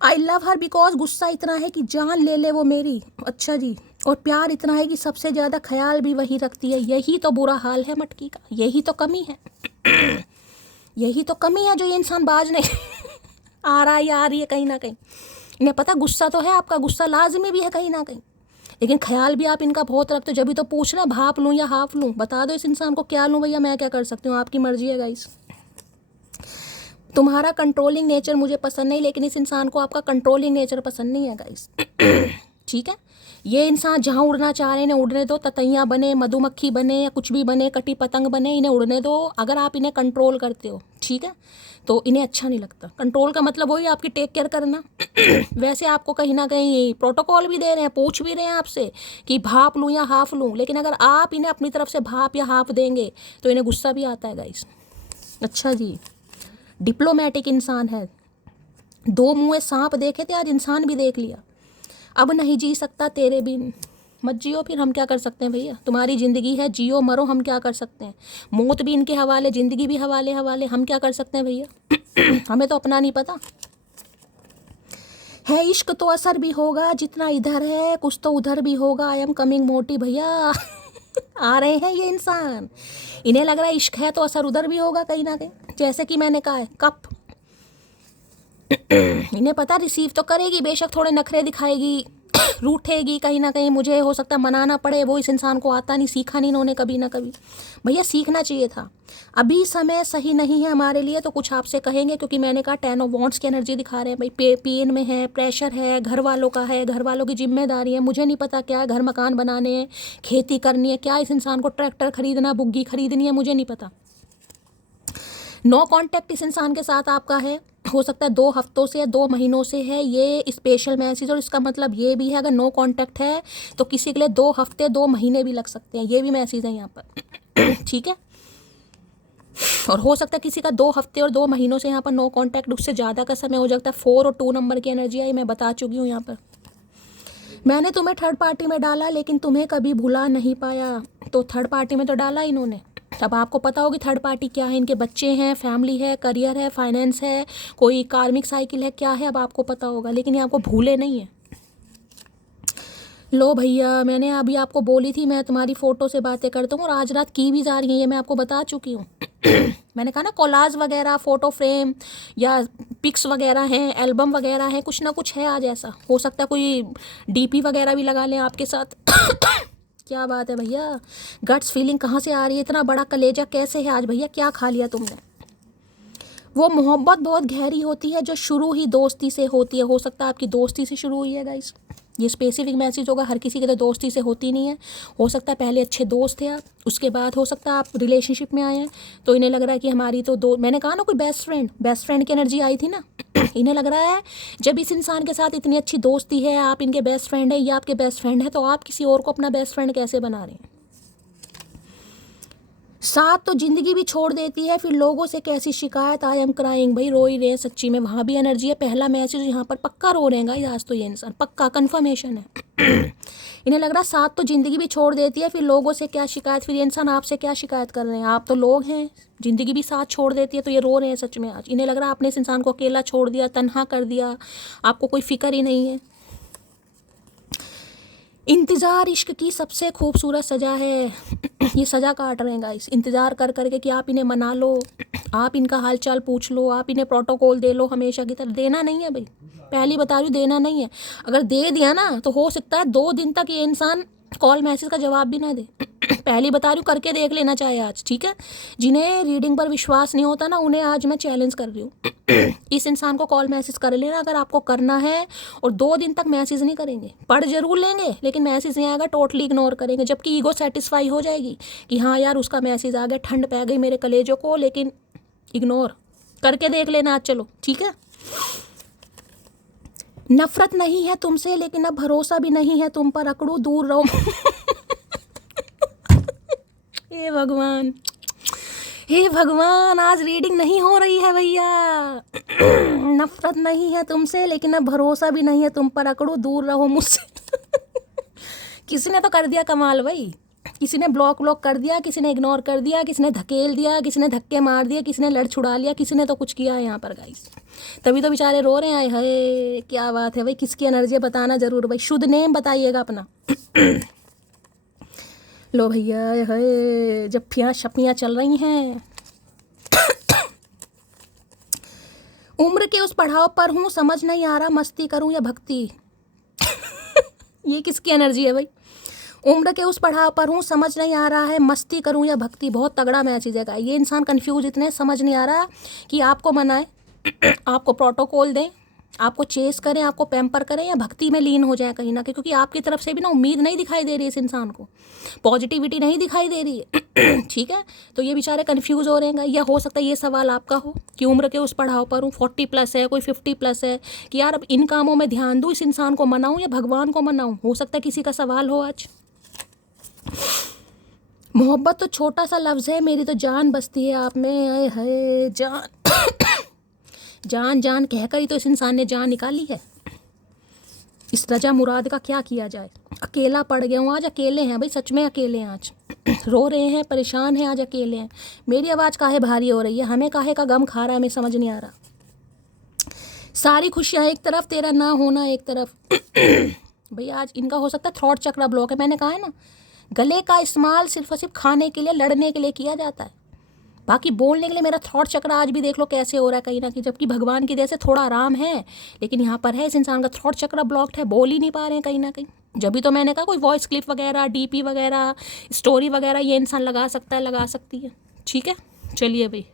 आई लव हर बिकॉज गुस्सा इतना है कि जान ले ले वो मेरी, अच्छा जी, और प्यार इतना है कि सबसे ज़्यादा ख्याल भी वही रखती है। यही तो बुरा हाल है मटकी का, यही तो कमी है यही तो कमी है जो ये इंसान बाज नहीं आ रहा है या आ रही है कहीं ना कहीं। इन्हें पता गुस्सा तो है आपका, गुस्सा लाजमी भी है कहीं ना कहीं, लेकिन ख्याल भी आप इनका बहुत रखते हो। जब भी तो पूछ रहे भाप लूँ या हाफ लूँ, बता दो इस इंसान को क्या लूँ भैया, मैं क्या कर सकती हूँ, आपकी मर्जी है गाइस। तुम्हारा कंट्रोलिंग नेचर मुझे पसंद नहीं, लेकिन इस इंसान को आपका कंट्रोलिंग नेचर पसंद नहीं है गाइस ठीक है, ये इंसान जहाँ उड़ना चाह रहे हैं इन्हें उड़ने दो, ततैया बने, मधुमक्खी बने या कुछ भी बने, कटी पतंग बने, इन्हें उड़ने दो। अगर आप इन्हें कंट्रोल करते हो ठीक है, तो इन्हें अच्छा नहीं लगता। कंट्रोल का मतलब वही आपकी टेक केयर करना वैसे आपको कहीं ना कहीं प्रोटोकॉल भी दे रहे हैं, पूछ भी रहे हैं आपसे कि भाप लूँ या हाफ लूँ, लेकिन अगर आप इन्हें अपनी तरफ से भाप या हाफ देंगे तो इन्हें गुस्सा भी आता है गाइस। अच्छा जी, डिप्लोमेटिक इंसान है, दो मुँहे सांप देखे थे, आज इंसान भी देख लिया। अब नहीं जी सकता तेरे बिन, मत जियो फिर, हम क्या कर सकते हैं भैया, तुम्हारी ज़िंदगी है, जियो मरो, हम क्या कर सकते हैं। मौत भी इनके हवाले, ज़िंदगी भी हवाले हवाले, हम क्या कर सकते हैं भैया हमें तो अपना नहीं पता है। इश्क तो असर भी होगा, जितना इधर है कुछ तो उधर भी होगा। आई एम कमिंग मोटी भैया आ रहे हैं ये इंसान, इन्हें लग रहा है इश्क है तो असर उधर भी होगा कहीं ना कहीं, जैसे कि मैंने कहा है कप इन्हें पता रिसीव तो करेगी, बेशक थोड़े नखरे दिखाएगी रूठेगी कहीं ना कहीं, मुझे हो सकता है मनाना पड़े, वो इस इंसान को आता नहीं, सीखा नहीं इन्होंने कभी ना कभी। भैया सीखना चाहिए था, अभी समय सही नहीं है हमारे लिए, तो कुछ आपसे कहेंगे क्योंकि मैंने कहा 10 ऑफ वॉन्ड्स की एनर्जी दिखा रहे हैं भाई। पेन में है, प्रेशर है, घर वालों का है, घर वालों की जिम्मेदारी है, मुझे नहीं पता क्या है, घर मकान बनाने हैं, खेती करनी है, क्या इस इंसान को ट्रैक्टर खरीदना, बुग्गी खरीदनी है, मुझे नहीं पता। नो कांटेक्ट इस इंसान के साथ आपका है, हो सकता है 2 हफ्तों से या 2 महीनों से है ये स्पेशल मैसेज, और इसका मतलब ये भी है अगर नो कांटेक्ट है तो किसी के लिए 2 हफ्ते 2 महीने भी लग सकते हैं, ये भी मैसेज है यहाँ पर ठीक है। और हो सकता है किसी का 2 हफ्ते और 2 महीनों से यहाँ पर नो कांटेक्ट, उससे ज़्यादा का समय हो सकता है। 4 और 2 नंबर की एनर्जी आई, मैं बता चुकी हूँ यहाँ पर। मैंने तुम्हें थर्ड पार्टी में डाला लेकिन तुम्हें कभी भुला नहीं पाया, तो थर्ड पार्टी में तो डाला इन्होंने। अब आपको पता होगी थर्ड पार्टी क्या है, इनके बच्चे हैं, फैमिली है, करियर है, फाइनेंस है, कोई कार्मिक साइकिल है, क्या है अब आपको पता होगा, लेकिन ये आपको भूले नहीं है। लो भैया, मैंने अभी आपको बोली थी मैं तुम्हारी फ़ोटो से बातें करता हूँ और आज रात की भी जा रही हैं, ये मैं आपको बता चुकी हूँ। मैंने कहा ना कोलाज वगैरह, फ़ोटो फ्रेम या पिक्स वगैरह हैं, एल्बम वगैरह हैं, कुछ ना कुछ है आज ऐसा। हो सकता है कोई डीपी वगैरह भी लगा लें आपके साथ। क्या बात है भैया, गट्स फीलिंग कहाँ से आ रही है? इतना बड़ा कलेजा कैसे है आज भैया? क्या खा लिया तुमने? वो मोहब्बत बहुत गहरी होती है जो शुरू ही दोस्ती से होती है। हो सकता है आपकी दोस्ती से शुरू हुई है गाइस। ये स्पेसिफिक मैसेज होगा, हर किसी की तो दोस्ती से होती नहीं है। हो सकता है पहले अच्छे दोस्त थे आप, उसके बाद हो सकता है आप रिलेशनशिप में आए हैं, तो इन्हें लग रहा है कि हमारी तो दो, मैंने कहा ना कोई बेस्ट फ्रेंड की एनर्जी आई थी ना। इन्हें लग रहा है जब इस इंसान के साथ इतनी अच्छी दोस्ती है, आप इनके बेस्ट फ्रेंड है, ये आपके बेस्ट फ्रेंड है, तो आप किसी और को अपना बेस्ट फ्रेंड कैसे बना रहे हैं? साथ तो ज़िंदगी भी छोड़ देती है, फिर लोगों से कैसी शिकायत, आई एम क्राइंग। भाई रो ही रहे हैं सच्ची में, वहाँ भी एनर्जी है। पहला मैसेज यहाँ पर पक्का रो रहे हैं गाइस आज तो ये इंसान, पक्का कन्फर्मेशन है। इन्हें लग रहा है साथ तो ज़िंदगी भी छोड़ देती है, फिर लोगों से क्या शिकायत, फिर ये इंसान आपसे क्या शिकायत कर रहे हैं? आप तो लोग हैं, ज़िंदगी भी साथ छोड़ देती है, तो ये रो रहे हैं सच में आज। इन्हें लग रहा है आपने इस इंसान को अकेला छोड़ दिया, तन्हा कर दिया, आपको कोई फिक्र ही नहीं है। इंतज़ार इश्क की सबसे खूबसूरत सज़ा है। ये सज़ा काट रहे हैं गाइस, इंतज़ार कर करके कि आप इन्हें मना लो, आप इनका हाल चाल पूछ लो, आप इन्हें प्रोटोकॉल दे लो हमेशा की तरह। देना नहीं है भाई, पहली बता रही हूँ, देना नहीं है। अगर दे दिया ना तो हो सकता है 2 दिन तक ये इंसान कॉल मैसेज का जवाब भी ना दे। पहली बता रही हूँ, करके देख लेना चाहे आज, ठीक है? जिन्हें रीडिंग पर विश्वास नहीं होता ना, उन्हें आज मैं चैलेंज कर रही हूँ। इस इंसान को कॉल मैसेज कर लेना अगर आपको करना है, और 2 दिन तक मैसेज नहीं करेंगे, पढ़ जरूर लेंगे लेकिन मैसेज नहीं आएगा, टोटली इग्नोर करेंगे। जबकि ईगो सेटिस्फाई हो जाएगी कि हाँ यार उसका मैसेज आ गया, ठंड पै गई मेरे कलेजों को, लेकिन इग्नोर करके देख लेना आज, चलो ठीक है? नफरत नहीं है तुमसे, लेकिन अब भरोसा भी नहीं है तुम पर, अकड़ू दूर रहो। हे भगवान, हे भगवान, आज रीडिंग नहीं हो रही है भैया। नफरत नहीं है तुमसे, लेकिन अब भरोसा भी नहीं है तुम पर, अकड़ो दूर रहो मुझसे। किसी ने तो कर दिया कमाल भाई, किसी ने ब्लॉक कर दिया, किसी ने इग्नोर कर दिया, किसी ने धकेल दिया, किसी ने धक्के मार दिया, किसी ने लड़ छुड़ा लिया, किसी ने तो कुछ किया है यहाँ पर गाइस। तभी तो बेचारे रो रहे हैं। हाय क्या बात है भाई, किसकी एनर्जी बताना जरूर भाई, शुद्ध नेम बताइएगा अपना। लो भैया, हाय जफ्फियाँ शप्पियाँ चल रही हैं। उम्र के उस पड़ाव पर हूँ, समझ नहीं आ रहा मस्ती करूँ या भक्ति। ये किसकी एनर्जी है भाई? उम्र के उस पड़ाव पर हूँ, समझ नहीं आ रहा है मस्ती करूँ या भक्ति। बहुत तगड़ा मैसेज है। ये इंसान कंफ्यूज इतने, समझ नहीं आ रहा कि आपको मनाए, आपको प्रोटोकॉल दें, आपको चेस करें, आपको पैम्पर करें, या भक्ति में लीन हो जाए कहीं ना कहीं। क्योंकि आपकी तरफ से भी ना उम्मीद नहीं दिखाई दे रही है इस इंसान को, पॉजिटिविटी नहीं दिखाई दे रही है। ठीक है, तो ये बेचारे कंफ्यूज हो रहे हैं। या हो सकता है ये सवाल आपका हो कि उम्र के उस पड़ाव पर हूँ, 40+ है, कोई 50+ है, कि यार अब इन कामों में ध्यान दूँ, इस इंसान को मनाऊँ या भगवान को मनाऊँ। हो सकता है किसी का सवाल हो आज। मोहब्बत तो छोटा सा लफ्ज़ है, मेरी तो जान बसती है आप में। आए हाय जान, जान जान कहकर ही तो इस इंसान ने जान निकाली है। इस रजा मुराद का क्या किया जाए? अकेला पड़ गया हूँ आज, अकेले हैं भाई, सच में अकेले हैं आज। रो रहे हैं, परेशान हैं, आज अकेले हैं। मेरी आवाज़ काहे भारी हो रही है, हमें काहे का गम खा रहा है, हमें समझ नहीं आ रहा। सारी खुशियाँ एक तरफ, तेरा ना होना एक तरफ। भाई आज इनका हो सकता है थ्रोट चक्र ब्लॉक है। मैंने कहा है ना, गले का इस्तेमाल सिर्फ और सिर्फ खाने के लिए, लड़ने के लिए किया जाता है, बाकी बोलने के लिए मेरा थॉट चक्र आज भी देख लो कैसे हो रहा है कहीं ना कहीं। जबकि भगवान की दया से थोड़ा आराम है, लेकिन यहाँ पर है इस इंसान का थॉट चक्र ब्लॉक्ड है, बोल ही नहीं पा रहे हैं कहीं ना कहीं। जब भी तो मैंने कहा कोई वॉइस क्लिप वगैरह, डीपी वगैरह, स्टोरी वगैरह ये इंसान लगा सकता है, लगा सकती है। ठीक है, चलिए भाई।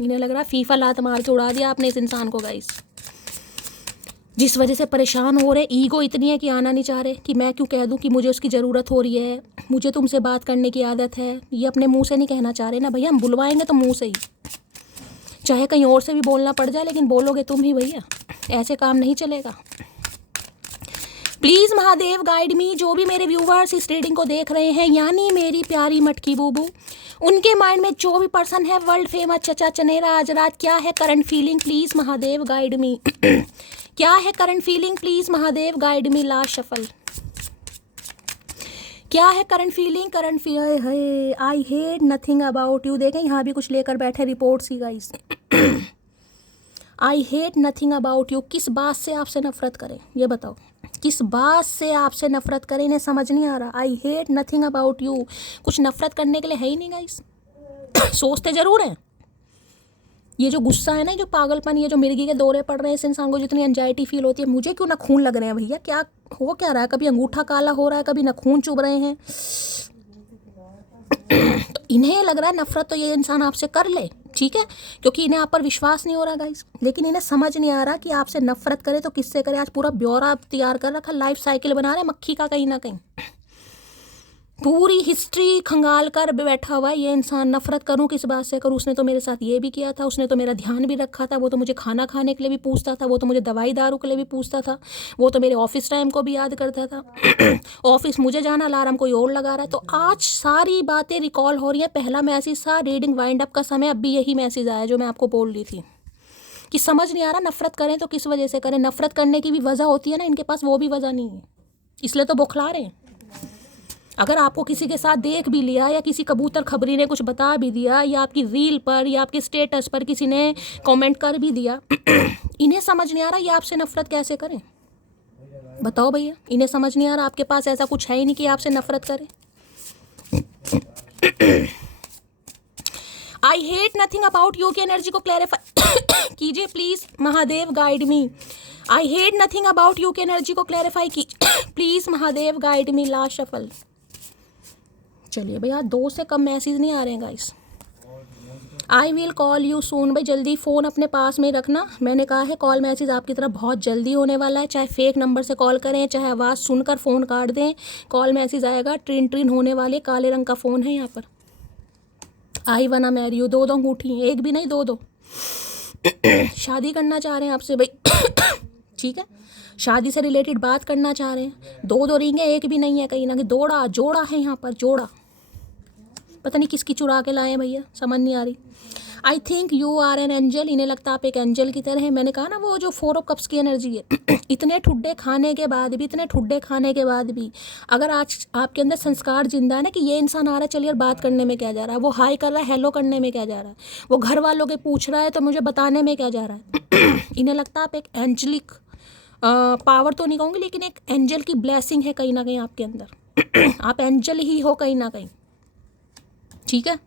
इन्हें लग रहा है फीफा लात मार के उड़ा दिया आपने इस इंसान को गाइस। जिस वजह से परेशान हो रहे, ईगो इतनी है कि आना नहीं चाह रहे कि मैं क्यों कह दूं कि मुझे उसकी ज़रूरत हो रही है, मुझे तुमसे बात करने की आदत है। ये अपने मुंह से नहीं कहना चाह रहे ना भैया, हम बुलवाएंगे तो मुंह से ही, चाहे कहीं और से भी बोलना पड़ जाए, लेकिन बोलोगे तुम ही भैया, ऐसे काम नहीं चलेगा। प्लीज़ महादेव गाइड मी। जो भी मेरे व्यूवर्स इस रीडिंग को देख रहे हैं, यानी मेरी प्यारी मटकी बूबू, उनके माइंड में जो भी पर्सन है वर्ल्ड फेमस चचा चनेरा आज रात, क्या है current feeling, please Mahadev guide मी। क्या है current feeling, please Mahadev guide me. Last shuffle, क्या है करंट फीलिंग, करंट फील है। I hate nothing about you. देखें यहाँ भी कुछ लेकर बैठे reports he guys. I hate nothing about you. किस बात से आपसे नफरत करें ये बताओ। किस बात से आपसे नफरत करें, इन्हें समझ नहीं आ रहा। I hate nothing about you. कुछ नफरत करने के लिए है ही नहीं गाइस। सोचते जरूर हैं। ये जो गुस्सा है ना, जो पागलपन, ये जो मिर्गी के दौरे पड़ रहे हैं इस इंसान को, जितनी एंजाइटी फील होती है, मुझे क्यों नाखून लग रहे हैं भैया, क्या हो क्या रहा है, कभी अंगूठा काला हो रहा है, कभी नाखून चुभ रहे हैं। तो इन्हें लग रहा है नफरत तो ये इंसान आपसे कर ले, ठीक है, क्योंकि इन्हें आप पर विश्वास नहीं हो रहा गाइस। लेकिन इन्हें समझ नहीं आ रहा कि आपसे नफरत करे तो किससे करे। आज पूरा ब्यौरा तैयार कर रखा, लाइफ साइकिल बना रहे मक्खी का, कहीं ना कहीं पूरी हिस्ट्री खंगाल कर बैठा हुआ है ये इंसान। नफरत करूं किस बात से करूं, उसने तो मेरे साथ ये भी किया था, उसने तो मेरा ध्यान भी रखा था, वो तो मुझे खाना खाने के लिए भी पूछता था, वो तो मुझे दवाई दारू के लिए भी पूछता था, वो तो मेरे ऑफिस टाइम को भी याद करता था। ऑफिस मुझे जाना, अलार्म कोई और लगा रहा है। तो आज सारी बातें रिकॉल हो रही हैं। पहला मैसेज था रीडिंग वाइंड अप का समय, अब भी यही मैसेज आया जो मैं आपको बोल रही थी कि समझ नहीं आ रहा नफरत करें तो किस वजह से करें। नफरत करने की भी वजह होती है ना, इनके पास वो भी वजह नहीं है, इसलिए तो बौखला रहे हैं। अगर आपको किसी के साथ देख भी लिया, या किसी कबूतर खबरी ने कुछ बता भी दिया, या आपकी रील पर या आपके स्टेटस पर किसी ने कमेंट कर भी दिया, इन्हें समझ नहीं आ रहा ये आपसे नफरत कैसे करें। बताओ भैया, इन्हें समझ नहीं आ रहा आपके पास ऐसा कुछ है ही नहीं कि आपसे नफरत करें। I hate nothing about you की एनर्जी को क्लैरिफाई कीजिए please, Mahadev guide me. I hate nothing about you की एनर्जी को क्लैरिफाई कीजिए please, Mahadev guide me. Last shuffle. चलिए भैया, 2 से कम मैसेज नहीं आ रहे हैं guys. I will call you soon. भाई जल्दी फ़ोन अपने पास में रखना। मैंने कहा है कॉल मैसेज आपकी तरफ बहुत जल्दी होने वाला है। चाहे फेक नंबर से कॉल करें, चाहे आवाज़ सुनकर फ़ोन काट दें, कॉल मैसेज आएगा। ट्रिन ट्रिन होने वाले, काले रंग का फ़ोन है यहाँ पर। आई वना मैरी यू। 2 अंगूठी, एक भी नहीं 2। शादी करना चाह रहे हैं आपसे भाई। ठीक है, शादी से रिलेटेड बात करना चाह रहे हैं। 2 रिंग है, एक भी नहीं है, कहीं ना कहीं जोड़ा है यहाँ पर, जोड़ा। पता नहीं किसकी चुरा के लाए हैं भैया, समझ नहीं आ रही। I think you are an angel. इन्हें लगता आप एक एंजल की तरह हैं। मैंने कहा ना वो जो 4 ऑफ कप्स की एनर्जी है। इतने ठुड्डे खाने के बाद भी, इतने ठुड्डे खाने के बाद भी अगर आज आपके अंदर संस्कार जिंदा है ना कि ये इंसान आ रहा है, चलिए बात करने में क्या जा रहा है, वो हाई कर रहा है, हेलो करने में क्या जा रहा है, वो घर वालों के पूछ रहा है तो मुझे बताने में क्या जा रहा है। इन्हें लगता आप एक एंजलिक पावर तो नहीं कहूँगी, लेकिन एक एंजल की ब्लेसिंग है कहीं ना कहीं आपके अंदर। आप एंजल ही हो कहीं ना कहीं, ठीक है।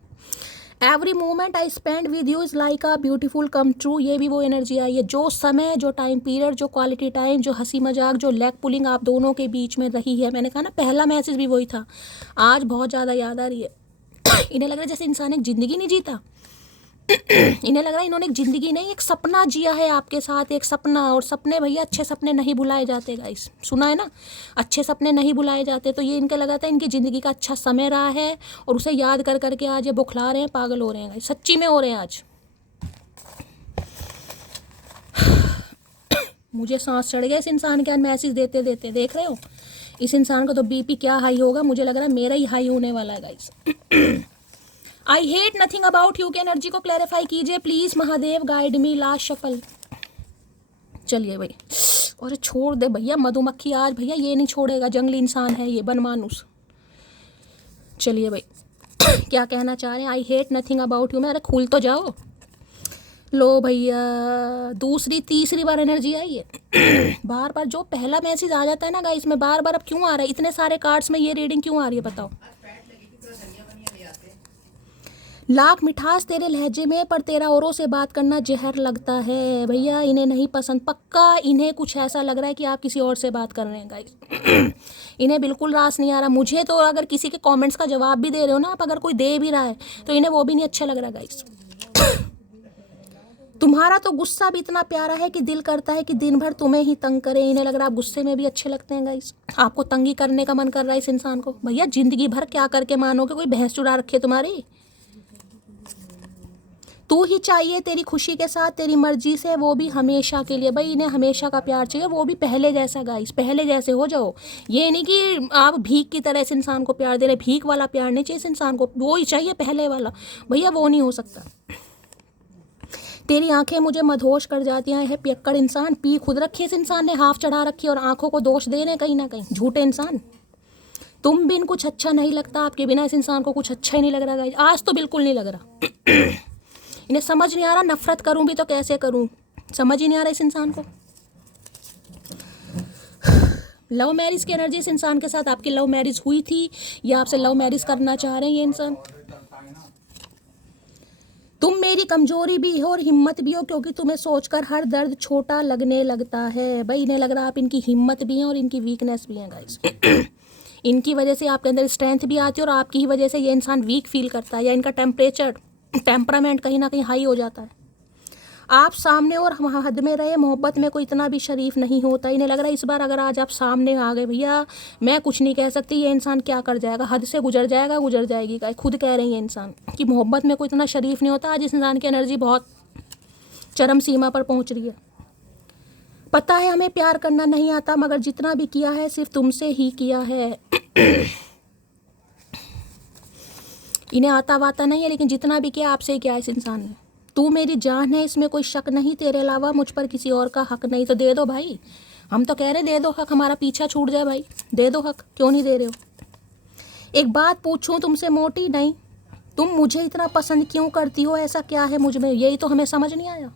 Every moment I spend with you is like a beautiful come true. ये भी वो एनर्जी आई है। जो समय, जो टाइम पीरियड, जो क्वालिटी टाइम, जो हंसी मजाक, जो लेग पुलिंग आप दोनों के बीच में रही है। मैंने कहा ना पहला मैसेज भी वही था। आज बहुत ज़्यादा याद आ रही है। इन्हें लग रहा है जैसे इंसान एक ज़िंदगी नहीं जीता। इन्हें लग रहा है इन्होंने एक ज़िंदगी नहीं, एक सपना जिया है आपके साथ, एक सपना। और सपने भैया, अच्छे सपने नहीं भुलाए जाते गाइस, सुना है ना, अच्छे सपने नहीं भुलाए जाते। तो ये इनके लगा था इनकी ज़िंदगी का अच्छा समय रहा है, और उसे याद कर करके आज ये बुखला रहे हैं, पागल हो रहे हैं गाइस, सच्ची में हो रहे हैं आज। मुझे सांस चढ़ गया इस इंसान के आज मैसेज देते देते। देख रहे हो इस इंसान का तो बीपी क्या हाई होगा, मुझे लग रहा है मेरा ही हाई होने वाला है guys. I hate nothing about you की एनर्जी को क्लैरिफाई कीजिए please, Mahadev guide me. Last shuffle. चलिए भाई, और छोड़ दे भैया मधुमक्खी, आज भैया ये नहीं छोड़ेगा, जंगली इंसान है ये, बनमानुस। चलिए भाई, क्या कहना चाह रहे हैं। I hate nothing about you में, अरे खुल तो जाओ। लो भैया, दूसरी तीसरी बार एनर्जी आई है। बार बार जो पहला मैसेज आ जाता है ना गाइस में, बार बार अब क्यों आ रहा है इतने सारे कार्ड्स में, ये रीडिंग क्यों आ रही है बताओ। लाख मिठास तेरे लहजे में, पर तेरा औरों से बात करना जहर लगता है। भैया इन्हें नहीं पसंद, पक्का इन्हें कुछ ऐसा लग रहा है कि आप किसी और से बात कर रहे हैं गाइस। इन्हें बिल्कुल रास नहीं आ रहा। मुझे तो अगर किसी के कमेंट्स का जवाब भी दे रहे हो ना आप, अगर कोई दे भी रहा है तो इन्हें वो भी नहीं अच्छा लग रहा गाइस। तुम्हारा तो गुस्सा भी इतना प्यारा है कि दिल करता है कि दिन भर तुम्हें ही तंग करें। इन्हें लग रहा है आप गुस्से में भी अच्छे लगते हैं गाइस, आपको तंगी करने का मन कर रहा है इस इंसान को। भैया जिंदगी भर क्या करके मानोगे, कोई भैंस चुरा रखी है तुम्हारी। तू ही चाहिए तेरी खुशी के साथ, तेरी मर्जी से, वो भी हमेशा के लिए। भाई इन्हें हमेशा का प्यार चाहिए, वो भी पहले जैसा गाइस, पहले जैसे हो जाओ। ये नहीं कि आप भीख की तरह इस इंसान को प्यार दे रहे, भीख वाला प्यार नहीं चाहिए इस इंसान को, वो ही चाहिए पहले वाला। भैया वो नहीं हो सकता। तेरी आंखें मुझे मदहोश कर जाती हैं। है पियक्कड़ इंसान, पी खुद रखी इस इंसान ने, हाफ चढ़ा रखी है, और आंखों को दोष दे रहे कहीं ना कहीं, झूठे इंसान। तुम बिन कुछ अच्छा नहीं लगता, आपके बिना इस इंसान को कुछ अच्छा ही नहीं लग रहा गाइस, आज तो बिल्कुल नहीं लग रहा। इन्हें समझ नहीं आ रहा नफरत करूं भी तो कैसे करूं, समझ ही नहीं आ रहा इस इंसान को। लव मैरिज की एनर्जी इस इंसान के साथ, आपकी लव मैरिज हुई थी या आपसे लव मैरिज करना चाह रहे हैं ये इंसान। तुम मेरी कमजोरी भी हो और हिम्मत भी हो, क्योंकि तुम्हें सोचकर हर दर्द छोटा लगने लगता है। भाई इन्हें लग रहा है आप इनकी हिम्मत भी हैं और इनकी वीकनेस भी हैं गाइस। इनकी वजह से आपके अंदर स्ट्रेंथ भी आती है और आपकी ही वजह से ये इंसान वीक फील करता है, या इनका टेम्परामेंट कहीं ना कहीं हाई हो जाता है। आप सामने और हम हद में रहे, मोहब्बत में कोई इतना भी शरीफ नहीं होता। इन्हें लग रहा है इस बार अगर आज आप सामने आ गए भैया, मैं कुछ नहीं कह सकती, ये इंसान क्या कर जाएगा, हद से गुजर जाएगा, गुजर जाएगी। खुद कह रही है इंसान कि मोहब्बत में कोई इतना शरीफ नहीं होता। आज इस इंसान की एनर्जी बहुत चरम सीमा पर पहुंच रही है। पता है हमें प्यार करना नहीं आता, मगर जितना भी किया है सिर्फ तुमसे ही किया है। इन्हें आता वाता नहीं है, लेकिन जितना भी किया आपसे ही किया इस इंसान ने। तू मेरी जान है, इसमें कोई शक नहीं, तेरे अलावा मुझ पर किसी और का हक नहीं। तो दे दो भाई, हम तो कह रहे दे दो हक, हमारा पीछा छूट जाए भाई, दे दो हक, क्यों नहीं दे रहे हो। एक बात पूछूं तुमसे मोटी, नहीं तुम मुझे इतना पसंद क्यों करती हो, ऐसा क्या है मुझ में, यही तो हमें समझ नहीं आया।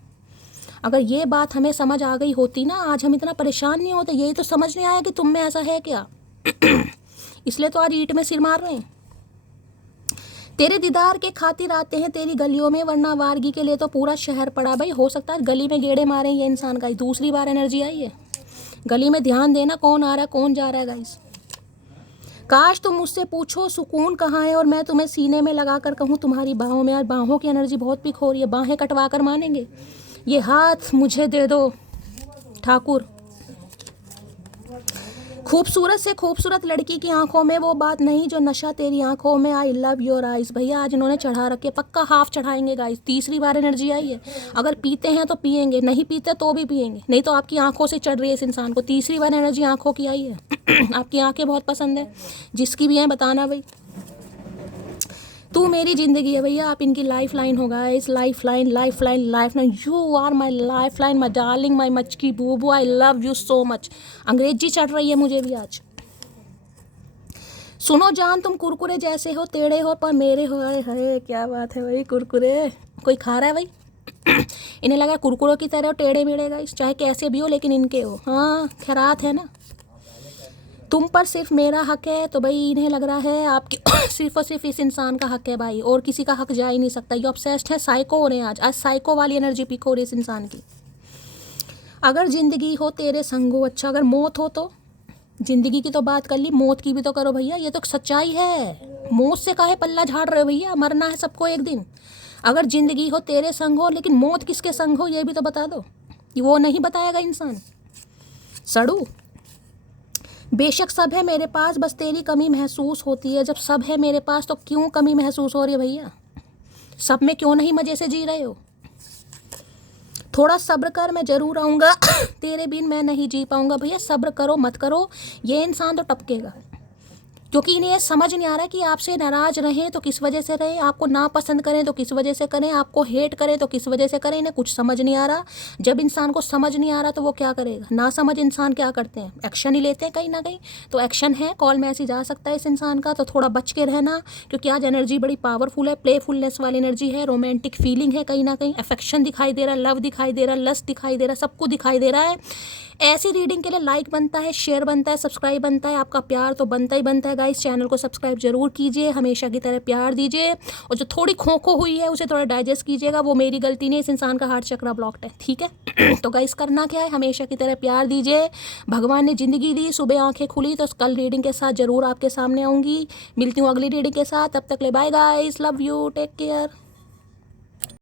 अगर ये बात हमें समझ आ गई होती ना, आज हम इतना परेशान नहीं होते। यही तो समझ नहीं आया कि तुम में ऐसा है क्या। इसलिए तो आज ईंट में सिर मार रहे हैं। तेरे दीदार के खातिर आते हैं तेरी गलियों में, वरना वारगी के लिए तो पूरा शहर पड़ा। भाई हो सकता है गली में गेड़े मारे ये इंसान का दूसरी बार एनर्जी आई है। गली में ध्यान देना कौन आ रहा है कौन जा रहा है गाइस। काश तुम मुझसे पूछो सुकून कहाँ है और मैं तुम्हें सीने में लगा कर कहूँ तुम्हारी बाहों में। यार बाहों की एनर्जी बहुत पिक हो रही है, बाहें कटवा कर मानेंगे। ये हाथ मुझे दे दो ठाकुर। खूबसूरत से खूबसूरत लड़की की आंखों में वो बात नहीं जो नशा तेरी आंखों में। I love your eyes. भैया आज इन्होंने चढ़ा रखे, पक्का हाफ चढ़ाएंगे गाइस। तीसरी बार एनर्जी आई है। अगर पीते हैं तो पिएंगे, नहीं पीते तो भी पिएंगे, नहीं तो आपकी आंखों से चढ़ रही है इस इंसान को। तीसरी बार एनर्जी आंखों की आई है। आपकी आंखें बहुत पसंद है, जिसकी भी हैं बताना भाई। तू मेरी ज़िंदगी है भैया, आप इनकी लाइफ लाइन होगा। इस life line life line life line, you are my life line, my darling, my मचकी बूबू, I love you so much. अंग्रेजी चढ़ रही है मुझे भी आज। सुनो जान तुम कुरकुरे जैसे हो, टेढ़े हो पर मेरे हो। है क्या बात है भाई, कुरकुरे कोई खा रहा है भाई। इन्हें लगा कुरकुरों की तरह टेढ़े मेढ़े गाइस, चाहे कैसे भी हो लेकिन इनके हो। हाँ खैरात है ना। तुम पर सिर्फ मेरा हक है, तो भाई इन्हें लग रहा है आपके सिर्फ और सिर्फ इस इंसान का हक है भाई, और किसी का हक जा ही नहीं सकता। ये ऑब्सेस्ड है, साइको हो रहे हैं आज साइको वाली एनर्जी पिक हो रही है इस इंसान की। अगर जिंदगी हो तेरे संग हो, अच्छा अगर मौत हो तो। जिंदगी की तो बात कर ली, मौत की भी तो करो भैया, ये तो सच्चाई है। मौत से काहे पल्ला झाड़ रहे हो भैया, मरना है सबको एक दिन। अगर जिंदगी हो तेरे संग हो, लेकिन मौत किसके संग हो ये भी तो बता दो। वो नहीं बताएगा इंसान सड़ू। बेशक सब है मेरे पास, बस तेरी कमी महसूस होती है। जब सब है मेरे पास तो क्यों कमी महसूस हो रही है भैया। सब में क्यों नहीं मजे से जी रहे हो। थोड़ा सब्र कर, मैं जरूर आऊँगा। तेरे बिन मैं नहीं जी पाऊँगा। भैया सब्र करो मत करो, ये इंसान तो टपकेगा, क्योंकि इन्हें ये समझ नहीं आ रहा है कि आपसे नाराज रहें तो किस वजह से रहें, आपको नापसंद करें तो किस वजह से करें, आपको हेट करें तो किस वजह से करें। इन्हें कुछ समझ नहीं आ रहा। जब इंसान को समझ नहीं आ रहा तो वो क्या करेगा। ना समझ इंसान क्या करते हैं, एक्शन ही लेते हैं कहीं ना कहीं। तो एक्शन है, कॉल मैसेज आ सकता है इस इंसान का, तो थोड़ा बच के रहना, क्योंकि आज एनर्जी बड़ी पावरफुल है, प्लेफुलनेस वाली एनर्जी है, रोमांटिक फीलिंग है, कहीं ना कहीं अफेक्शन दिखाई दे रहा है, लव दिखाई दे रहा है, लस्ट दिखाई दे रहा है, सब कुछ दिखाई दे रहा है। ऐसी रीडिंग के लिए लाइक बनता है, शेयर बनता है, सब्सक्राइब बनता है, आपका प्यार तो बनता ही बनता है गाइस। चैनल को सब्सक्राइब जरूर कीजिए, हमेशा की तरह प्यार दीजिए, और जो थोड़ी खोखो हुई है उसे थोड़ा डाइजेस्ट कीजिएगा। वो मेरी गलती नहीं, इस इंसान का हार्ट चक्रा ब्लॉक्ड है, ठीक है। तो गाइस करना क्या है, हमेशा की तरह प्यार दीजिए। भगवान ने ज़िंदगी दी, सुबह आंखें खुली, तो कल रीडिंग के साथ ज़रूर आपके सामने आऊँगी। मिलती हूँ अगली रीडिंग के साथ, तब तक ले bye guys, love you, take care.